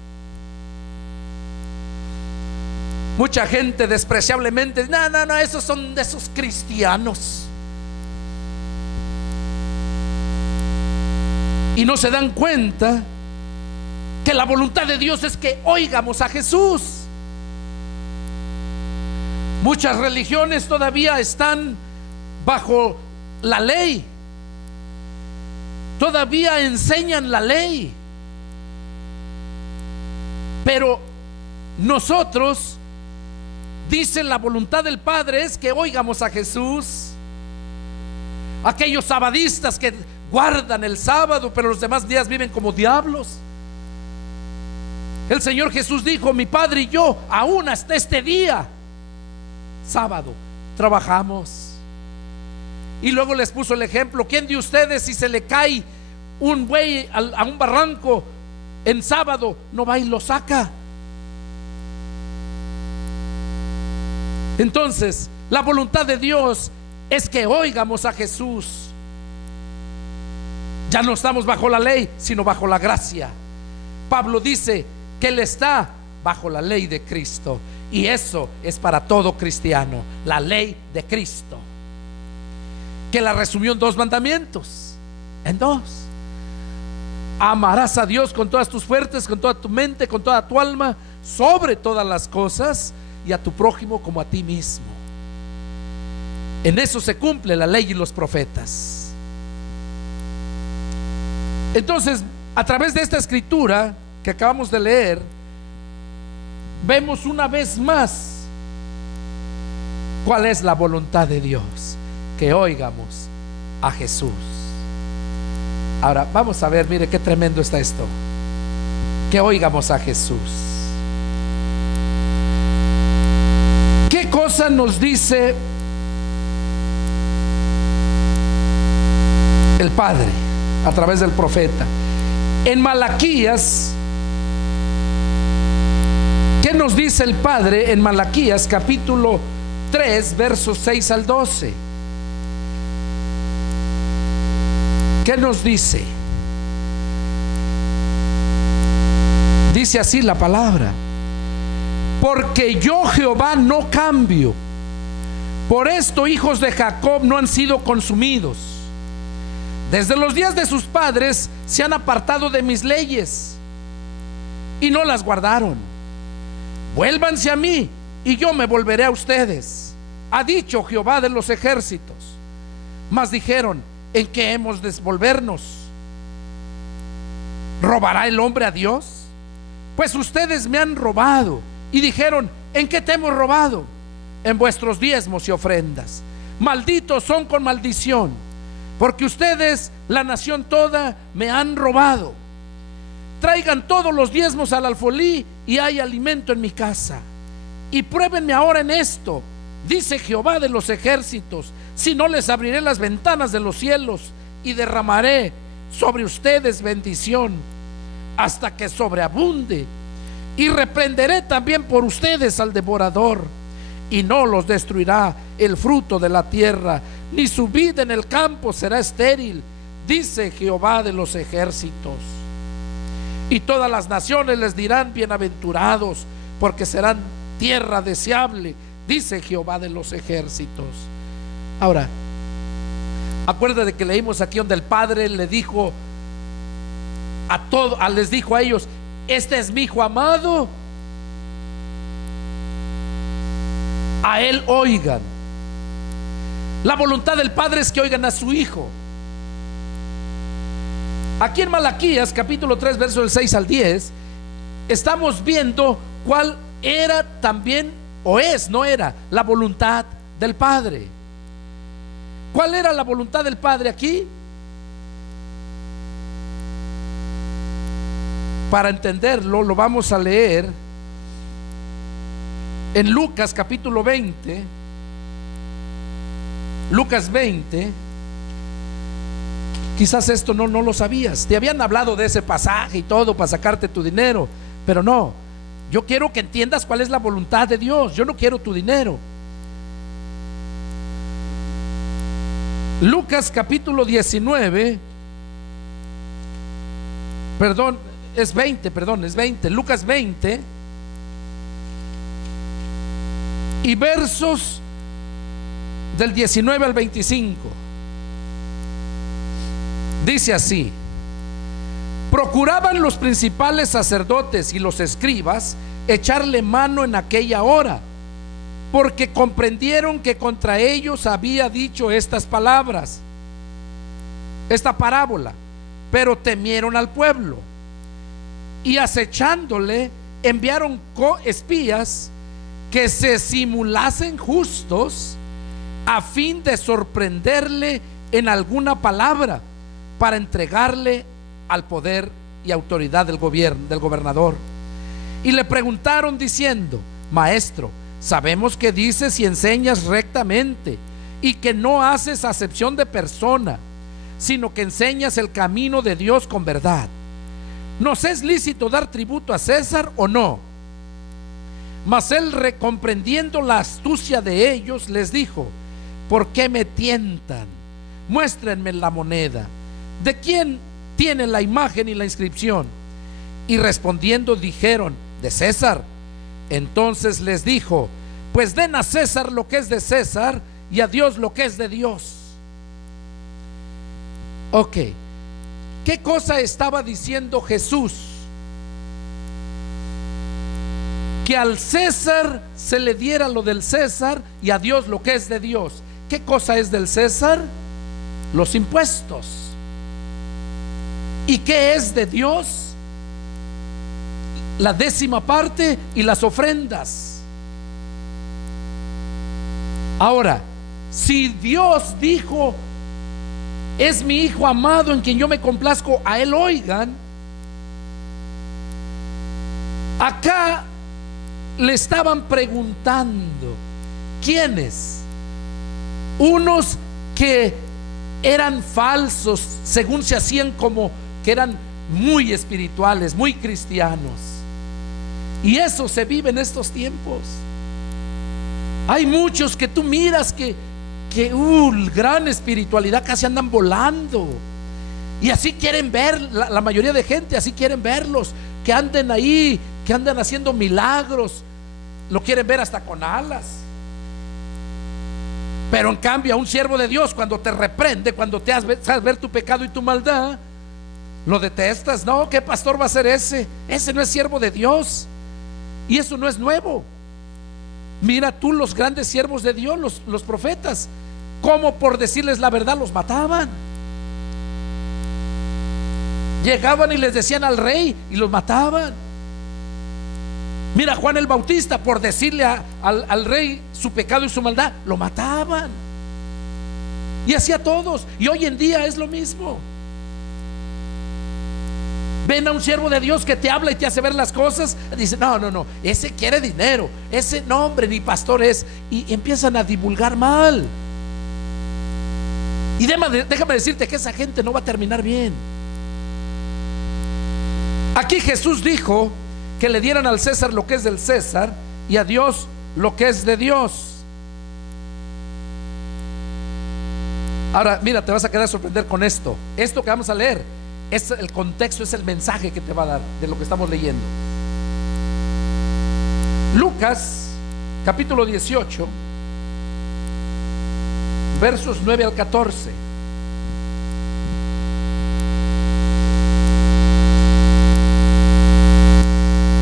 Mucha gente despreciablemente: no, esos son de esos cristianos. Y no se dan cuenta que la voluntad de Dios es que oigamos a Jesús. Muchas religiones todavía están bajo la ley, todavía enseñan la ley, pero nosotros, dicen, la voluntad del Padre es que oigamos a Jesús. Aquellos sabadistas que guardan el sábado, pero los demás días viven como diablos. El Señor Jesús dijo: mi Padre y yo, aún hasta este día sábado, trabajamos. Y luego les puso el ejemplo: ¿quién de ustedes, si se le cae un buey a un barranco en sábado, no va y lo saca? Entonces, la voluntad de Dios es que oigamos a Jesús. Ya no estamos bajo la ley, sino bajo la gracia. Pablo dice que él está bajo la ley de Cristo, y eso es para todo cristiano, la ley de Cristo, que la resumió en 2 mandamientos, en 2: amarás a Dios con todas tus fuerzas, con toda tu mente, con toda tu alma, sobre todas las cosas, y a tu prójimo como a ti mismo. En eso se cumple la ley y los profetas. Entonces, a través de esta escritura que acabamos de leer, vemos una vez más cuál es la voluntad de Dios: que oigamos a Jesús. Ahora vamos a ver, mire qué tremendo está esto: que oigamos a Jesús. ¿Qué cosa nos dice el Padre a través del profeta? En Malaquías, ¿qué nos dice el Padre en Malaquías capítulo 3, versos 6 al 12? ¿Qué nos dice? Dice así la palabra: porque yo, Jehová, no cambio. Por esto hijos de Jacob no han sido consumidos. Desde los días de sus padres se han apartado de mis leyes y no las guardaron. Vuélvanse a mí y yo me volveré a ustedes, ha dicho Jehová de los ejércitos. Mas dijeron: ¿en qué hemos de volvernos? ¿Robará el hombre a Dios? Pues ustedes me han robado. Y dijeron: ¿en qué te hemos robado? En vuestros diezmos y ofrendas. Malditos son con maldición, porque ustedes, la nación toda, me han robado. Traigan todos los diezmos al alfolí, y hay alimento en mi casa. Y pruébenme ahora en esto, dice Jehová de los ejércitos, si no les abriré las ventanas de los cielos y derramaré sobre ustedes bendición hasta que sobreabunde. Y reprenderé también por ustedes al devorador, y no los destruirá el fruto de la tierra, ni su vida en el campo será estéril, dice Jehová de los ejércitos. Y todas las naciones les dirán: bienaventurados, porque serán tierra deseable, dice Jehová de los ejércitos. Ahora, acuérdate que leímos aquí donde el Padre le dijo les dijo a ellos: este es mi hijo amado, a él oigan. La voluntad del Padre es que oigan a su hijo. Aquí en Malaquías capítulo 3, versos del 6 al 10, estamos viendo cuál era también, o es, no era, la voluntad del Padre. ¿Cuál era la voluntad del Padre aquí? Para entenderlo, lo vamos a leer en Lucas capítulo 20. Lucas 20. Quizás esto no lo sabías. Te habían hablado de ese pasaje y todo para sacarte tu dinero, pero no. Yo quiero que entiendas cuál es la voluntad de Dios. Yo no quiero tu dinero. Lucas capítulo 19, es 20, Lucas 20 y versos del 19 al 25. Dice así: procuraban los principales sacerdotes y los escribas echarle mano en aquella hora, porque comprendieron que contra ellos había dicho estas palabras, esta parábola, pero temieron al pueblo, y acechándole enviaron espías que se simulasen justos, a fin de sorprenderle en alguna palabra, para entregarle al poder y autoridad del gobernador. Y le preguntaron diciendo: Maestro, sabemos que dices y enseñas rectamente, y que no haces acepción de persona, sino que enseñas el camino de Dios con verdad. ¿Nos es lícito dar tributo a César o no? Mas él, recomprendiendo la astucia de ellos, les dijo: ¿por qué me tientan? Muéstrenme la moneda. ¿De quién tiene la imagen y la inscripción? Y respondiendo dijeron: de César. Entonces les dijo: pues den a César lo que es de César, y a Dios lo que es de Dios. Ok, ¿qué cosa estaba diciendo Jesús? Que al César se le diera lo del César, y a Dios lo que es de Dios. ¿Qué cosa es del César? Los impuestos. ¿Y qué es de Dios? La 10ª parte y las ofrendas. Ahora, si Dios dijo: es mi hijo amado en quien yo me complazco, a él oigan. Acá le estaban preguntando: ¿quiénes? Unos que eran falsos, según se hacían como que eran muy espirituales, muy cristianos. Y eso se vive en estos tiempos. Hay muchos que tú miras que gran espiritualidad, casi andan volando. Y así quieren ver, la mayoría de gente así quieren verlos, que anden ahí, que andan haciendo milagros. Lo quieren ver hasta con alas. Pero en cambio a un siervo de Dios, cuando te reprende, cuando te haces ver tu pecado y tu maldad, lo detestas. No, ¿qué pastor va a ser ese? Ese no es siervo de Dios. Y eso no es nuevo. Mira tú los grandes siervos de Dios, los profetas, cómo por decirles la verdad los mataban. Llegaban y les decían al rey y los mataban. Mira, Juan el Bautista, por decirle al rey su pecado y su maldad, lo mataban. Y así a todos. Y hoy en día es lo mismo. Ven a un siervo de Dios que te habla y te hace ver las cosas, dice: no, ese quiere dinero, ese no, hombre, ni pastor es. Y empiezan a divulgar mal. Y déjame decirte que esa gente no va a terminar bien. Aquí Jesús dijo que le dieran al César lo que es del César, y a Dios lo que es de Dios. Ahora mira, te vas a quedar sorprender con esto. Esto que vamos a leer es el contexto, es el mensaje que te va a dar de lo que estamos leyendo. Lucas capítulo 18, versos 9 al 14.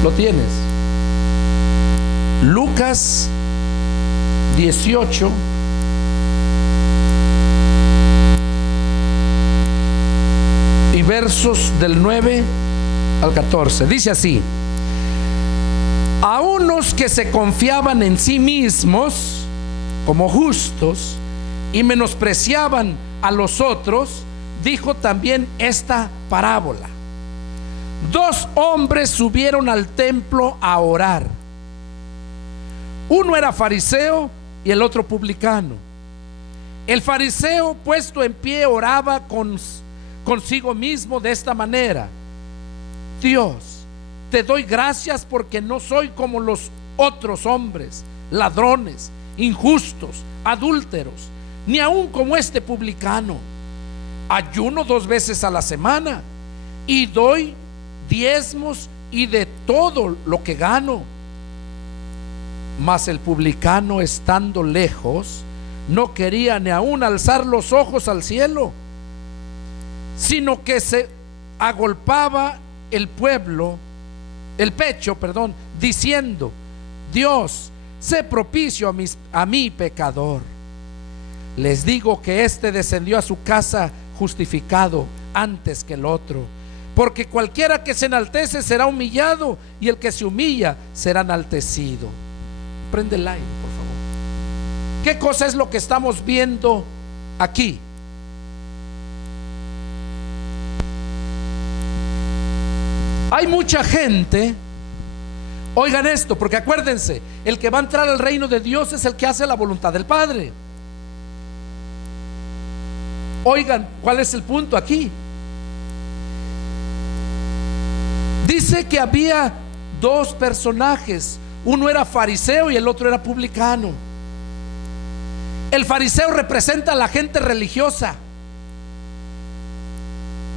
¿Lo tienes? Lucas 18 y versos del 9 al 14. Dice así: a unos que se confiaban en sí mismos como justos y menospreciaban a los otros, dijo también esta parábola. 2 hombres subieron al templo a orar. Uno era fariseo y el otro publicano. El fariseo, puesto en pie, oraba consigo mismo de esta manera: Dios, te doy gracias porque no soy como los otros hombres, ladrones, injustos, adúlteros, ni aun como este publicano. Ayuno 2 veces a la semana y doy diezmos y de todo lo que gano. Mas el publicano, estando lejos, no quería ni aun alzar los ojos al cielo, sino que se agolpaba el pecho, diciendo: Dios, sé propicio a mí pecador. Les digo que éste descendió a su casa justificado antes que el otro, porque cualquiera que se enaltece será humillado, y el que se humilla será enaltecido. Prende el aire, por favor. ¿Qué cosa es lo que estamos viendo aquí? Hay mucha gente, oigan esto, porque acuérdense, el que va a entrar al reino de Dios es el que hace la voluntad del Padre. Oigan, ¿cuál es el punto aquí? Dice que había 2 personajes, uno era fariseo y el otro era publicano. El fariseo representa a la gente religiosa,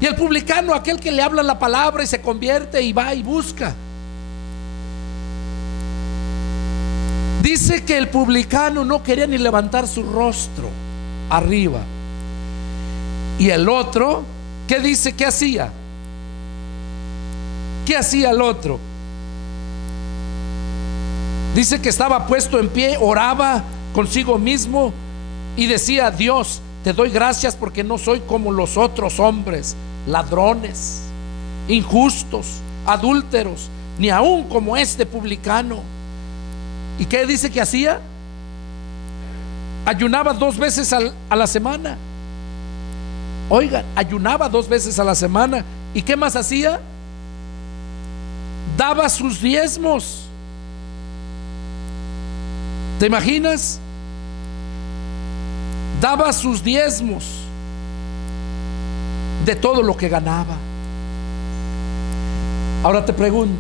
y el publicano, aquel que le habla la palabra y se convierte y va y busca. Dice que el publicano no quería ni levantar su rostro arriba. Y el otro, ¿qué dice que hacía? ¿Qué hacía el otro? Dice que estaba puesto en pie, oraba consigo mismo y decía: Dios, te doy gracias porque no soy como los otros hombres, ladrones, injustos, adúlteros, ni aun como este publicano. ¿Y qué dice que hacía? Ayunaba 2 veces a la semana. Oigan, ayunaba 2 veces a la semana. ¿Y qué más hacía? Daba sus diezmos. ¿Te imaginas? Daba sus diezmos de todo lo que ganaba. Ahora te pregunto,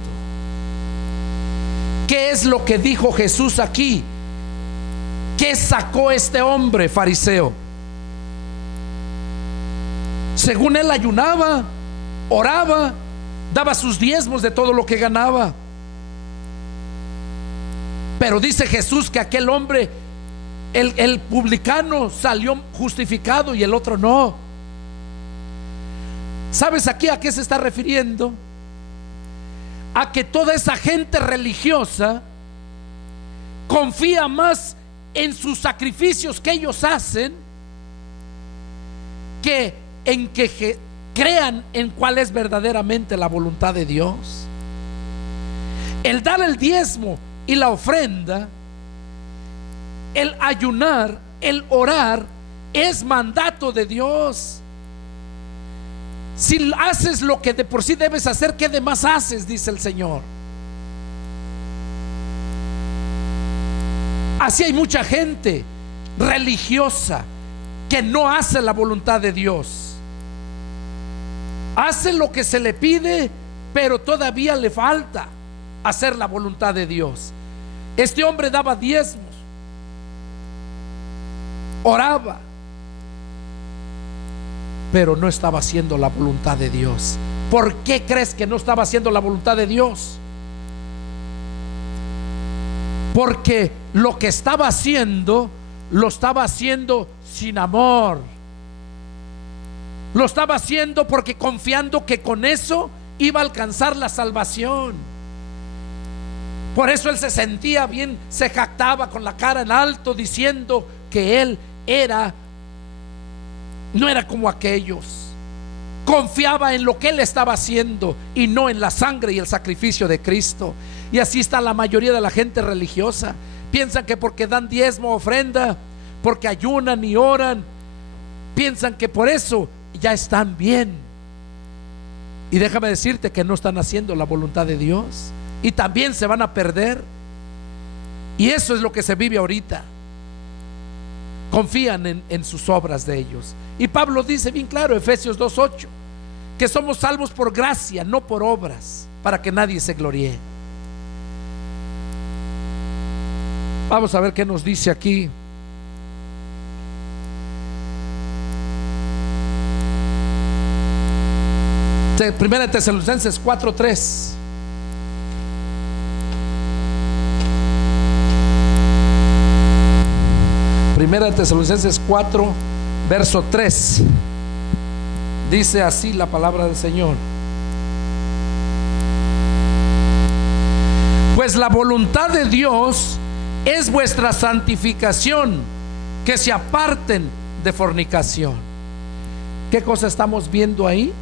¿qué es lo que dijo Jesús aquí? ¿Qué sacó este hombre fariseo? Según él ayunaba, oraba, daba sus diezmos de todo lo que ganaba. Pero dice Jesús que aquel hombre, el publicano, salió justificado y el otro no. ¿Sabes aquí a qué se está refiriendo? A que toda esa gente religiosa confía más en sus sacrificios que ellos hacen que en que crean en cuál es verdaderamente la voluntad de Dios. El dar el diezmo y la ofrenda, el ayunar, el orar, es mandato de Dios. Si haces lo que de por sí debes hacer, ¿qué demás haces?, dice el Señor. Así hay mucha gente religiosa que no hace la voluntad de Dios. Hace lo que se le pide, pero todavía le falta hacer la voluntad de Dios. Este hombre daba diezmos, oraba, pero no estaba haciendo la voluntad de Dios. ¿Por qué crees que no estaba haciendo la voluntad de Dios? Porque lo que estaba haciendo, lo estaba haciendo sin amor. Lo estaba haciendo porque confiando que con eso iba a alcanzar la salvación. Por eso él se sentía bien, se jactaba con la cara en alto, diciendo que él no era como aquellos. Confiaba en lo que él estaba haciendo y no en la sangre y el sacrificio de Cristo. Y así está la mayoría de la gente religiosa. Piensan que porque dan diezmo, ofrenda, porque ayunan y oran, piensan que por eso ya están bien. Y déjame decirte que no están haciendo la voluntad de Dios, y también se van a perder. Y eso es lo que se vive ahorita. Confían en sus obras de ellos. Y Pablo dice bien claro, Efesios 2:8, que somos salvos por gracia, no por obras, para que nadie se gloríe. Vamos a ver qué nos dice aquí. Primera de Tesalonicenses 4:3. Primera de Tesalonicenses 4, verso 3. Dice así la palabra del Señor: pues la voluntad de Dios es vuestra santificación, que se aparten de fornicación. ¿Qué cosa estamos viendo ahí?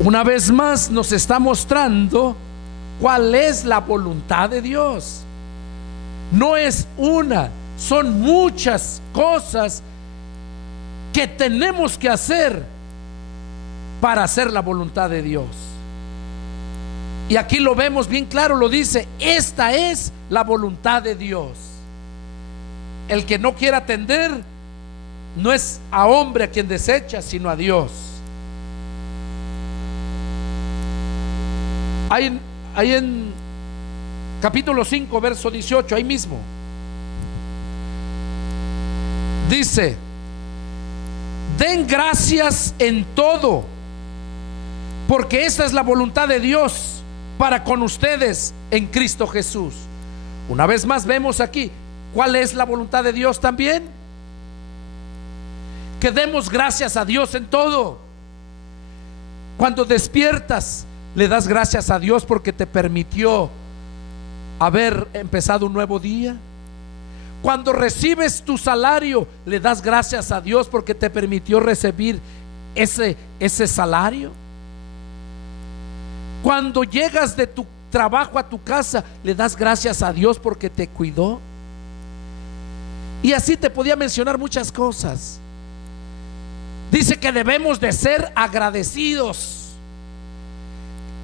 Una vez más nos está mostrando cuál es la voluntad de Dios. No es una, son muchas cosas que tenemos que hacer para hacer la voluntad de Dios. Y aquí lo vemos bien claro, lo dice: esta es la voluntad de Dios. El que no quiera atender no es a hombre a quien desecha, sino a Dios. Ahí en capítulo 5, verso 18, ahí mismo dice: den gracias en todo, porque esta es la voluntad de Dios para con ustedes en Cristo Jesús. Una vez más vemos aquí cuál es la voluntad de Dios también: que demos gracias a Dios en todo. Cuando despiertas, le das gracias a Dios porque te permitió haber empezado un nuevo día. Cuando recibes tu salario, le das gracias a Dios porque te permitió recibir ese salario. Cuando llegas de tu trabajo a tu casa, le das gracias a Dios porque te cuidó. Y así te podía mencionar muchas cosas. Dice que debemos de ser agradecidos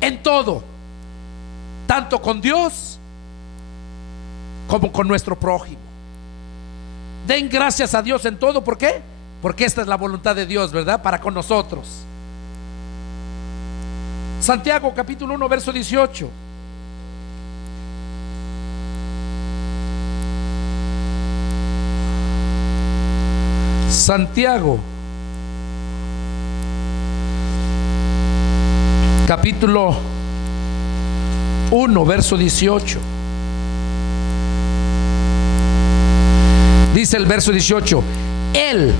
en todo, tanto con Dios como con nuestro prójimo. Den gracias a Dios en todo. ¿Por qué? Porque esta es la voluntad de Dios, ¿verdad? Para con nosotros. Santiago capítulo 1, verso 18. Santiago capítulo 1, verso 18. Dice el verso 18: Él,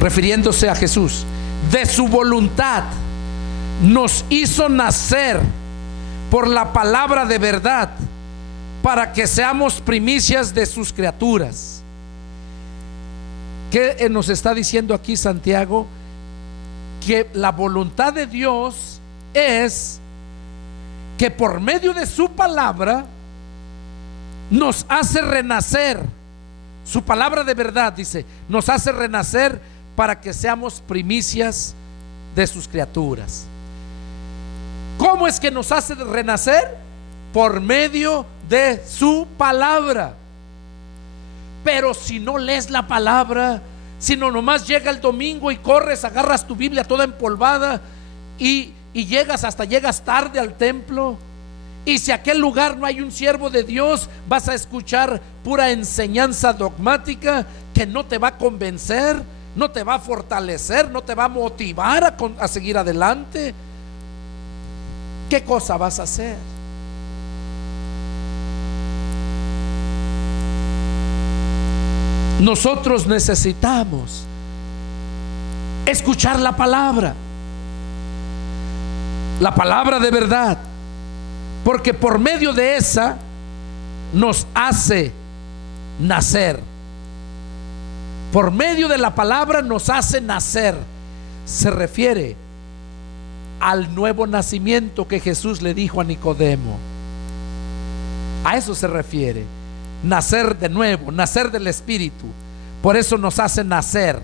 refiriéndose a Jesús, de su voluntad nos hizo nacer por la palabra de verdad, para que seamos primicias de sus criaturas. ¿Qué nos está diciendo aquí Santiago? Que la voluntad de Dios es que por medio de su palabra nos hace renacer. Su palabra de verdad, dice, nos hace renacer para que seamos primicias de sus criaturas. ¿Cómo es que nos hace renacer? Por medio de su palabra. Pero si no lees la palabra, si no nomás llega el domingo y corres, agarras tu Biblia toda empolvada y llegas tarde al templo, y si aquel lugar no hay un siervo de Dios, vas a escuchar pura enseñanza dogmática que no te va a convencer, no te va a fortalecer, no te va a motivar a seguir adelante. ¿Qué cosa vas a hacer? Nosotros necesitamos escuchar la palabra de verdad, porque por medio de esa nos hace nacer. Por medio de la palabra nos hace nacer. Se refiere al nuevo nacimiento que Jesús le dijo a Nicodemo. A eso se refiere: nacer de nuevo, nacer del Espíritu. Por eso nos hace nacer.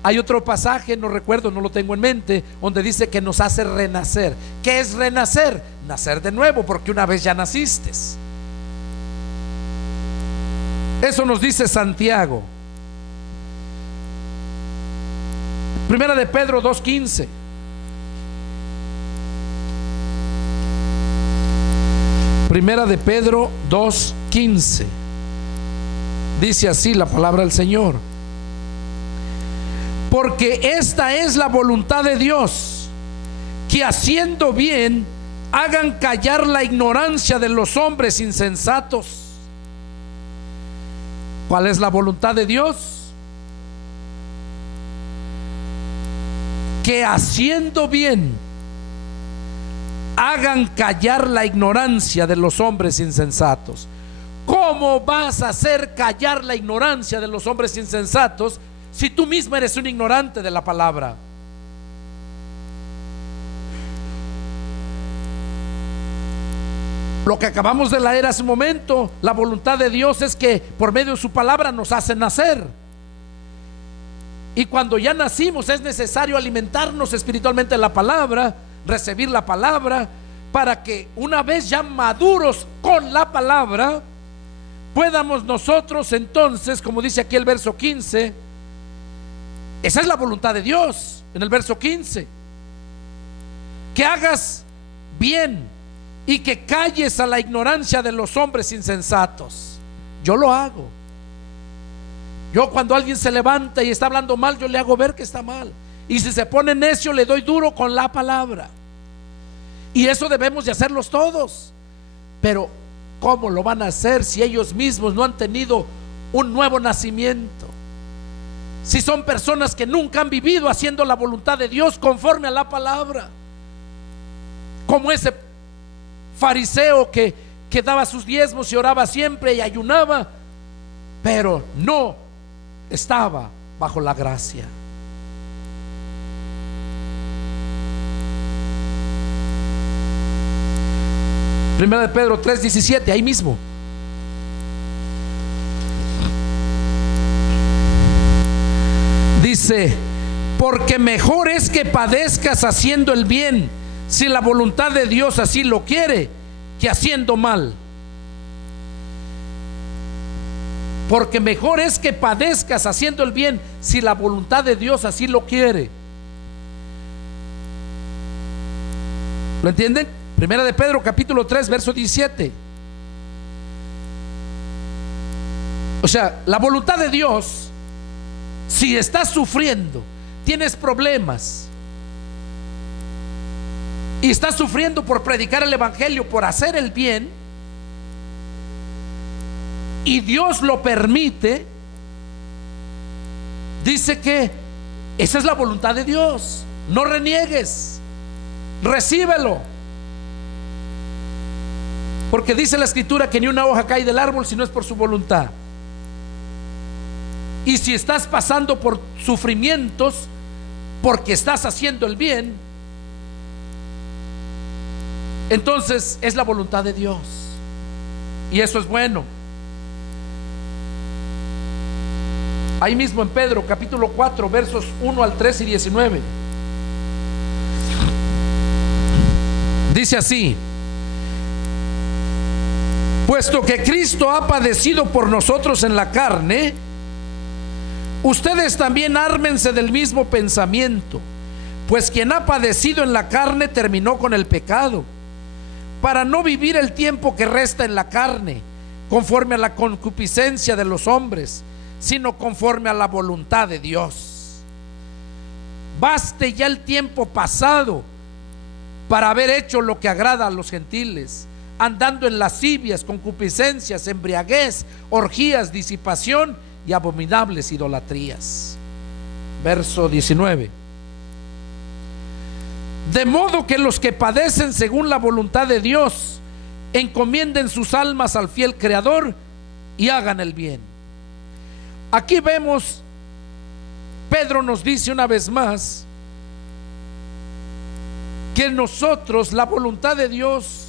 Hay otro pasaje, no recuerdo, no lo tengo en mente, donde dice que nos hace renacer. ¿Qué es renacer? Nacer de nuevo, porque una vez ya naciste. Eso nos dice Santiago. Primera de Pedro 2:15. Primera de Pedro 2:15. Dice así la palabra del Señor: porque esta es la voluntad de Dios, que haciendo bien hagan callar la ignorancia de los hombres insensatos. ¿Cuál es la voluntad de Dios? Que haciendo bien hagan callar la ignorancia de los hombres insensatos. ¿Cómo vas a hacer callar la ignorancia de los hombres insensatos si tú mismo eres un ignorante de la palabra? Lo que acabamos de leer hace un momento, la voluntad de Dios es que por medio de su palabra nos hace nacer. Y cuando ya nacimos es necesario alimentarnos espiritualmente de la palabra, recibir la palabra, para que una vez ya maduros con la palabra, podamos nosotros entonces, como dice aquí el verso 15, esa es la voluntad de Dios en el verso 15, que hagas bien y que calles a la ignorancia de los hombres insensatos. Yo lo hago. Yo, cuando alguien se levanta y está hablando mal, yo le hago ver que está mal, y si se pone necio, le doy duro con la palabra. Y eso debemos de hacerlos todos. Pero ¿cómo lo van a hacer si ellos mismos no han tenido un nuevo nacimiento? Si son personas que nunca han vivido haciendo la voluntad de Dios conforme a la palabra, como ese fariseo que daba sus diezmos y oraba siempre y ayunaba, pero no estaba bajo la gracia. Primera de Pedro 3:17, ahí mismo. Dice: porque mejor es que padezcas haciendo el bien, si la voluntad de Dios así lo quiere, que haciendo mal. Porque mejor es que padezcas haciendo el bien, si la voluntad de Dios así lo quiere. ¿Lo entienden? Primera de Pedro capítulo 3 verso 17. O sea, la voluntad de Dios, si estás sufriendo, tienes problemas y estás sufriendo por predicar el evangelio, por hacer el bien, y Dios lo permite, dice que esa es la voluntad de Dios. No reniegues, recíbelo. Porque dice la escritura que ni una hoja cae del árbol si no es por su voluntad. Y si estás pasando por sufrimientos porque estás haciendo el bien, entonces es la voluntad de Dios, y eso es bueno. Ahí mismo en Pedro capítulo 4 versos 1 al 3 y 19 dice así: puesto que Cristo ha padecido por nosotros en la carne, ustedes también ármense del mismo pensamiento, pues quien ha padecido en la carne terminó con el pecado, para no vivir el tiempo que resta en la carne conforme a la concupiscencia de los hombres, sino conforme a la voluntad de Dios. Baste ya el tiempo pasado para haber hecho lo que agrada a los gentiles, andando en lascivias, concupiscencias, embriaguez, orgías, disipación y abominables idolatrías. Verso 19: de modo que los que padecen según la voluntad de Dios encomienden sus almas al fiel Creador y hagan el bien. Aquí vemos, Pedro nos dice una vez más que nosotros, la voluntad de Dios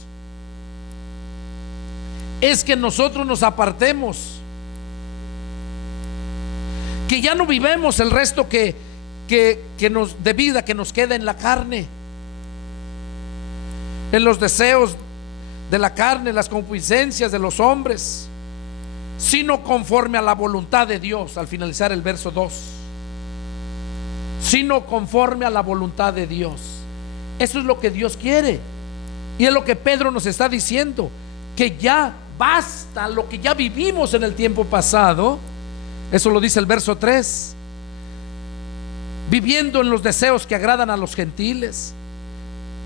es que nosotros nos apartemos, que ya no vivemos el resto que nos, de vida que nos queda en la carne, en los deseos de la carne, las concupiscencias de los hombres, sino conforme a la voluntad de Dios. Al finalizar el verso 2, sino conforme a la voluntad de Dios. Eso es lo que Dios quiere, y es lo que Pedro nos está diciendo, que ya basta lo que ya vivimos en el tiempo pasado. Eso lo dice el verso 3. Viviendo en los deseos que agradan a los gentiles,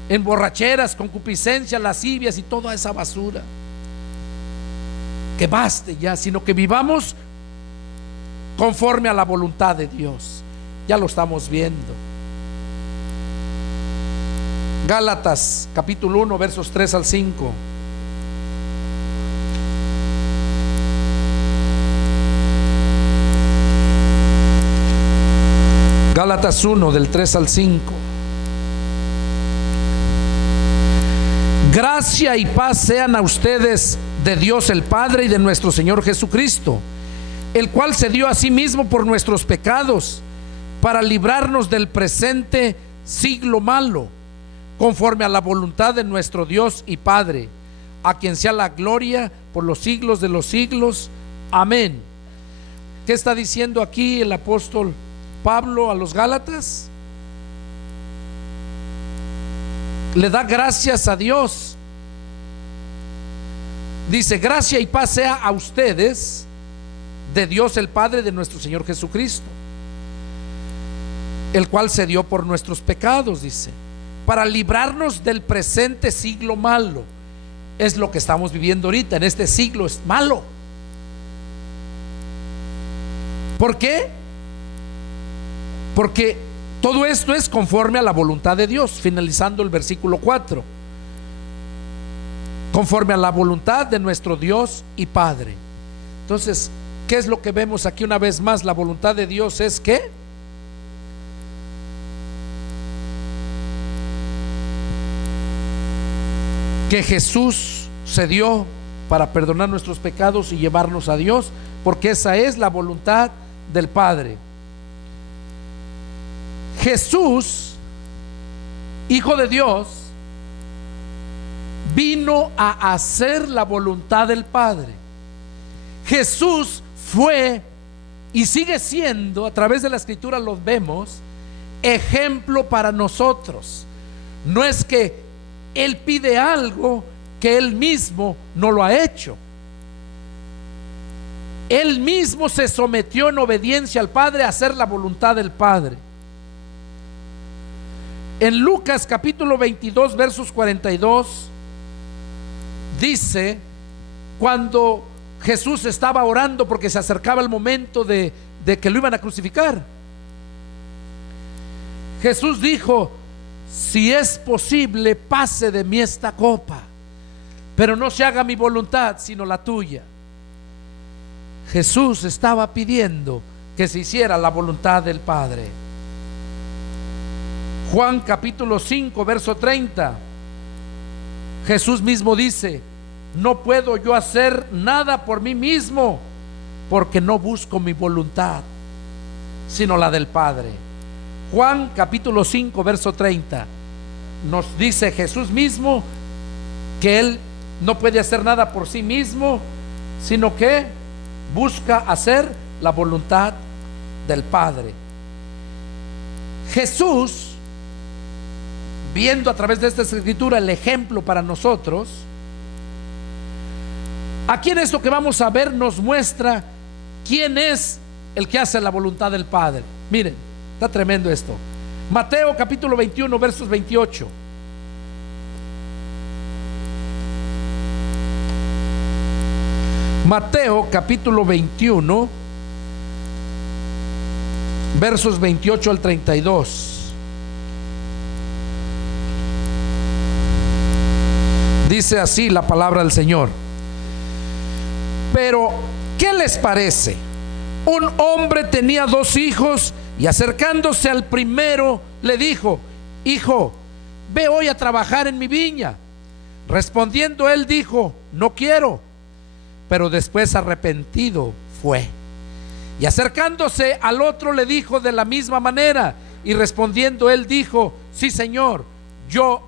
en borracheras, concupiscencias, lascivias y toda esa basura. Que baste ya, sino que vivamos conforme a la voluntad de Dios. Ya lo estamos viendo. Gálatas capítulo 1 versos 3 al 5. Gálatas 1 del 3 al 5. Gracia y paz sean a ustedes de Dios el Padre y de nuestro Señor Jesucristo, el cual se dio a sí mismo por nuestros pecados, para librarnos del presente siglo malo, conforme a la voluntad de nuestro Dios y Padre, a quien sea la gloria por los siglos de los siglos. Amén. ¿Qué está diciendo aquí el apóstol Pablo a los Gálatas? Le da gracias a Dios. Dice: gracia y paz sea a ustedes de Dios el Padre, de nuestro Señor Jesucristo, el cual se dio por nuestros pecados, dice, para librarnos del presente siglo malo. Es lo que estamos viviendo ahorita. En este siglo es malo. ¿Por qué? Porque todo esto es conforme a la voluntad de Dios. Finalizando el versículo 4, conforme a la voluntad de nuestro Dios y Padre. Entonces, ¿qué es lo que vemos aquí una vez más? La voluntad de Dios es que Jesús se dio para perdonar nuestros pecados y llevarnos a Dios, porque esa es la voluntad del Padre. Jesús, Hijo de Dios, vino a hacer la voluntad del Padre. Jesús fue y sigue siendo, a través de la Escritura lo vemos, ejemplo para nosotros. No es que Él pide algo que Él mismo no lo ha hecho. Él mismo se sometió en obediencia al Padre a hacer la voluntad del Padre. En Lucas capítulo 22 versos 42 dice, cuando Jesús estaba orando porque se acercaba el momento de que lo iban a crucificar, Jesús dijo: si es posible, pase de mí esta copa, pero no se haga mi voluntad sino la tuya. Jesús estaba pidiendo que se hiciera la voluntad del Padre. Juan capítulo 5 verso 30, Jesús mismo dice: no puedo yo hacer nada por mí mismo, porque no busco mi voluntad sino la del Padre. Juan capítulo 5 verso 30 nos dice Jesús mismo que Él no puede hacer nada por sí mismo, sino que busca hacer la voluntad del Padre. Jesús, viendo a través de esta escritura el ejemplo para nosotros, aquí en esto que vamos a ver nos muestra quién es el que hace la voluntad del Padre. Miren, está tremendo esto. Mateo capítulo 21 versos 28. Mateo capítulo 21 versos 28 al 32. Dice así la palabra del Señor: pero ¿qué les parece? Un hombre tenía 2 hijos, y acercándose al primero le dijo: hijo, ve hoy a trabajar en mi viña. Respondiendo él dijo: no quiero. Pero después, arrepentido, fue. Y acercándose al otro le dijo de la misma manera, y respondiendo él dijo: sí, Señor, yo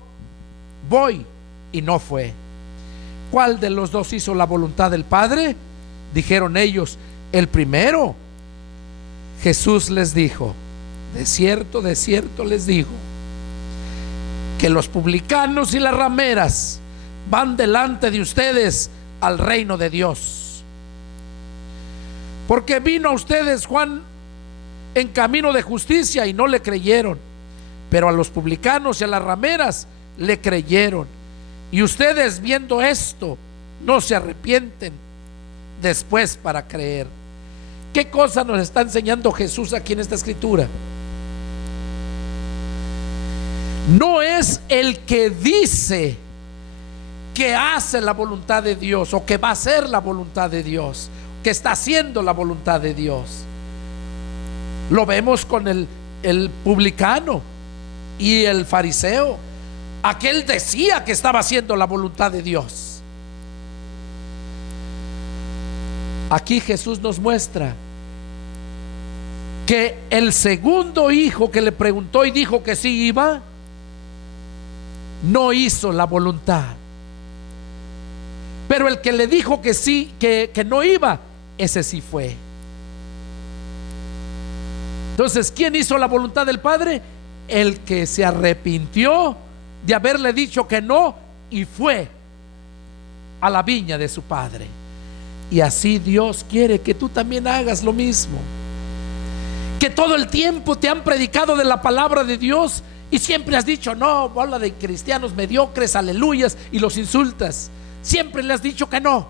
voy. Y no fue. ¿Cuál de los 2 hizo la voluntad del Padre? Dijeron ellos: el primero. Jesús les dijo: de cierto les digo, que los publicanos y las rameras van delante de ustedes al reino de Dios. Porque vino a ustedes Juan en camino de justicia y no le creyeron, pero a los publicanos y a las rameras le creyeron. Y ustedes, viendo esto, no se arrepienten después para creer. ¿Qué cosa nos está enseñando Jesús aquí en esta escritura? No es el que dice que hace la voluntad de Dios, o que va a hacer la voluntad de Dios, que está haciendo la voluntad de Dios. Lo vemos con el publicano y el fariseo. Aquel decía que estaba haciendo la voluntad de Dios. Aquí Jesús nos muestra que el segundo hijo que le preguntó y dijo que sí iba, no hizo la voluntad. Pero el que le dijo que sí, que no iba, ese sí fue. Entonces, ¿quién hizo la voluntad del Padre? El que se arrepintió de haberle dicho que no y fue a la viña de su Padre. Y así Dios quiere que tú también hagas lo mismo. Que todo el tiempo te han predicado de la palabra de Dios y siempre has dicho no, habla de cristianos mediocres, aleluyas, y los insultas. Siempre le has dicho que no.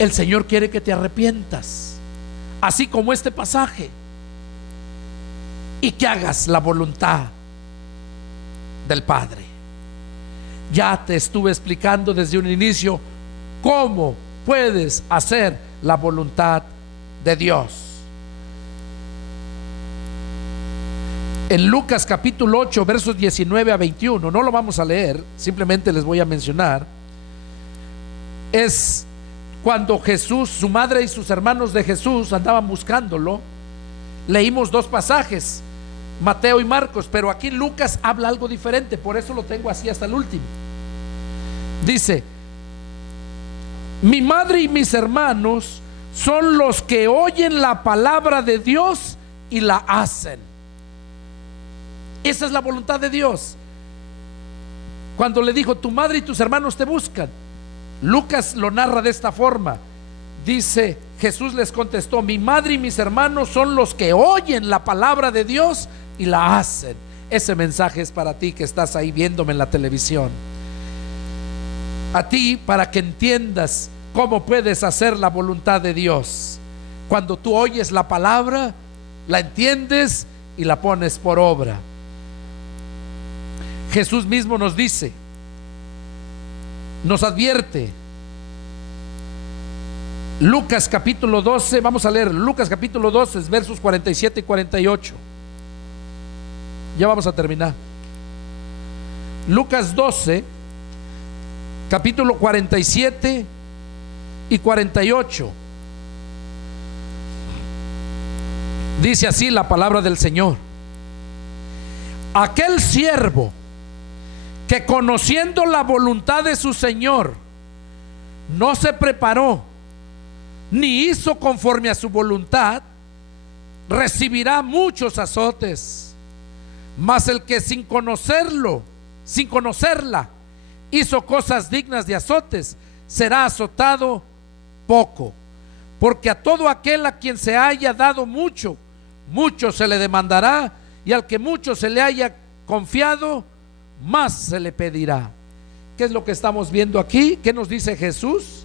El Señor quiere que te arrepientas, así como este pasaje, y que hagas la voluntad del Padre. Ya te estuve explicando desde un inicio cómo puedes hacer la voluntad de Dios. En Lucas capítulo 8 versos 19 a 21, no lo vamos a leer, simplemente les voy a mencionar. Es cuando Jesús, su madre y sus hermanos de Jesús andaban buscándolo. Leímos dos pasajes, Mateo y Marcos, pero aquí Lucas habla algo diferente, por eso lo tengo así hasta el último. Dice: mi madre y mis hermanos son los que oyen la palabra de Dios y la hacen. Esa es la voluntad de Dios. Cuando le dijo tu madre y tus hermanos te buscan, Lucas lo narra de esta forma. Dice, Jesús les contestó: mi madre y mis hermanos son los que oyen la palabra de Dios y la hacen. Ese mensaje es para ti que estás ahí viéndome en la televisión. A ti, para que entiendas cómo puedes hacer la voluntad de Dios. Cuando tú oyes la palabra, la entiendes y la pones por obra. Jesús mismo nos dice, nos advierte. Lucas capítulo 12, vamos a leer Lucas capítulo 12 versos 47 y 48. Ya vamos a terminar. Lucas 12 capítulo 47 y 48. Dice así la palabra del Señor: aquel siervo que, conociendo la voluntad de su Señor, no se preparó ni hizo conforme a su voluntad, recibirá muchos azotes. Mas el que sin conocerla, hizo cosas dignas de azotes, será azotado poco. Porque a todo aquel a quien se haya dado mucho, mucho se le demandará, y al que mucho se le haya confiado, más se le pedirá. ¿Qué es lo que estamos viendo aquí? ¿Qué nos dice Jesús?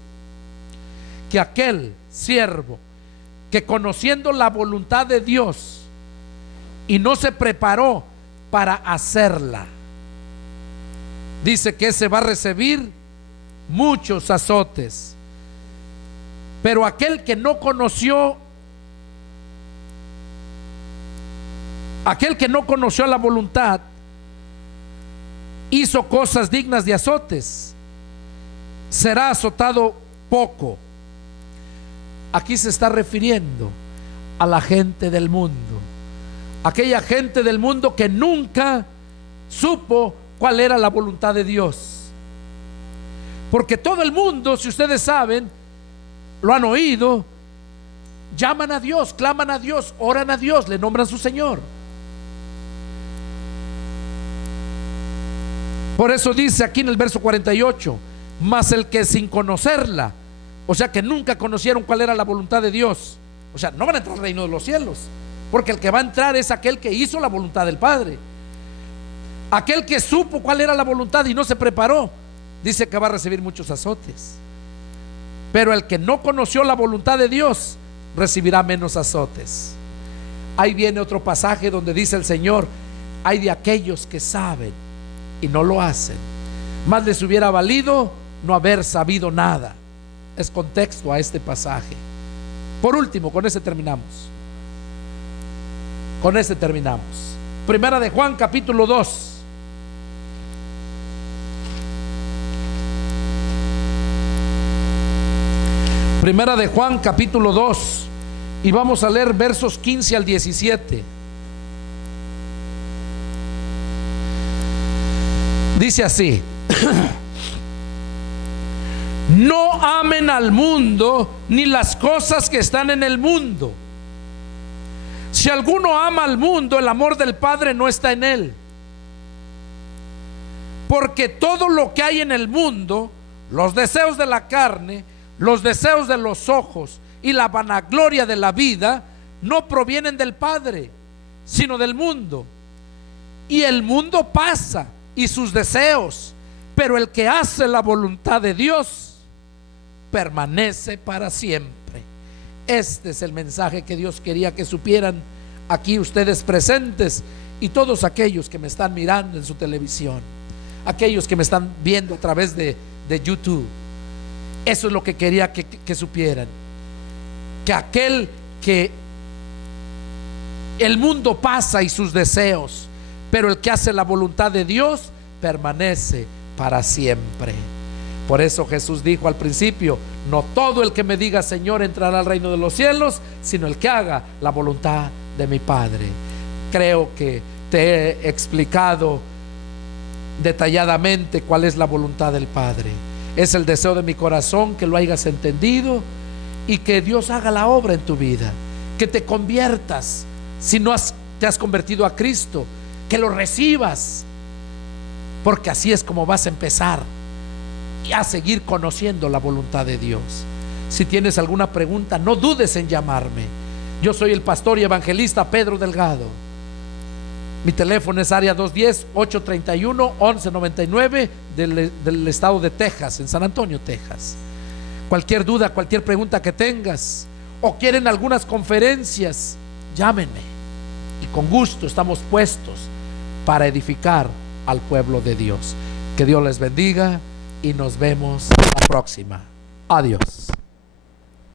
Que aquel siervo que, conociendo la voluntad de Dios y no se preparó para hacerla, dice que ese va a recibir muchos azotes. Pero aquel que no conoció la voluntad, hizo cosas dignas de azotes, será azotado poco. Aquí se está refiriendo a la gente del mundo, aquella gente del mundo que nunca supo cuál era la voluntad de Dios. Porque todo el mundo, si ustedes saben, lo han oído, llaman a Dios, claman a Dios, oran a Dios, le nombran a su Señor. Por eso dice aquí en el verso 48, mas el que sin conocerla, o sea que nunca conocieron cuál era la voluntad de Dios, o sea, no van a entrar al reino de los cielos, porque el que va a entrar es aquel que hizo la voluntad del Padre. Aquel que supo cuál era la voluntad y no se preparó, dice que va a recibir muchos azotes. Pero el que no conoció la voluntad de Dios recibirá menos azotes. Ahí viene otro pasaje donde dice el Señor: hay de aquellos que saben y no lo hacen, más les hubiera valido no haber sabido nada. Es contexto a este pasaje. Por último, con ese terminamos. Primera de Juan, capítulo 2. Primera de Juan, capítulo 2, y vamos a leer versos 15 al 17. Dice así: no amen al mundo ni las cosas que están en el mundo. Si alguno ama al mundo, el amor del Padre no está en él. Porque todo lo que hay en el mundo, los deseos de la carne, los deseos de los ojos y la vanagloria de la vida, no provienen del Padre, sino del mundo. Y el mundo pasa y sus deseos, pero el que hace la voluntad de Dios permanece para siempre. Este es el mensaje que Dios quería que supieran aquí ustedes presentes y todos aquellos que me están mirando en su televisión, aquellos que me están viendo a través de YouTube. Eso es lo que quería que supieran, que aquel que el mundo pasa y sus deseos, pero el que hace la voluntad de Dios permanece para siempre. Por eso Jesús dijo al principio: no todo el que me diga Señor entrará al reino de los cielos, sino el que haga la voluntad de mi Padre. Creo que te he explicado detalladamente cuál es la voluntad del Padre. Es el deseo de mi corazón que lo hayas entendido y que Dios haga la obra en tu vida, que te conviertas. Si no te has convertido a Cristo, que lo recibas, porque así es como vas a empezar a seguir conociendo la voluntad de Dios. Si tienes alguna pregunta, no dudes en llamarme. Yo soy el pastor y evangelista Pedro Delgado. Mi teléfono es área 210-831-1199 del estado de Texas, en San Antonio, Texas. Cualquier duda, cualquier pregunta que tengas, o quieren algunas conferencias, llámenme y con gusto estamos puestos para edificar al pueblo de Dios. Que Dios les bendiga y nos vemos la próxima. Adiós.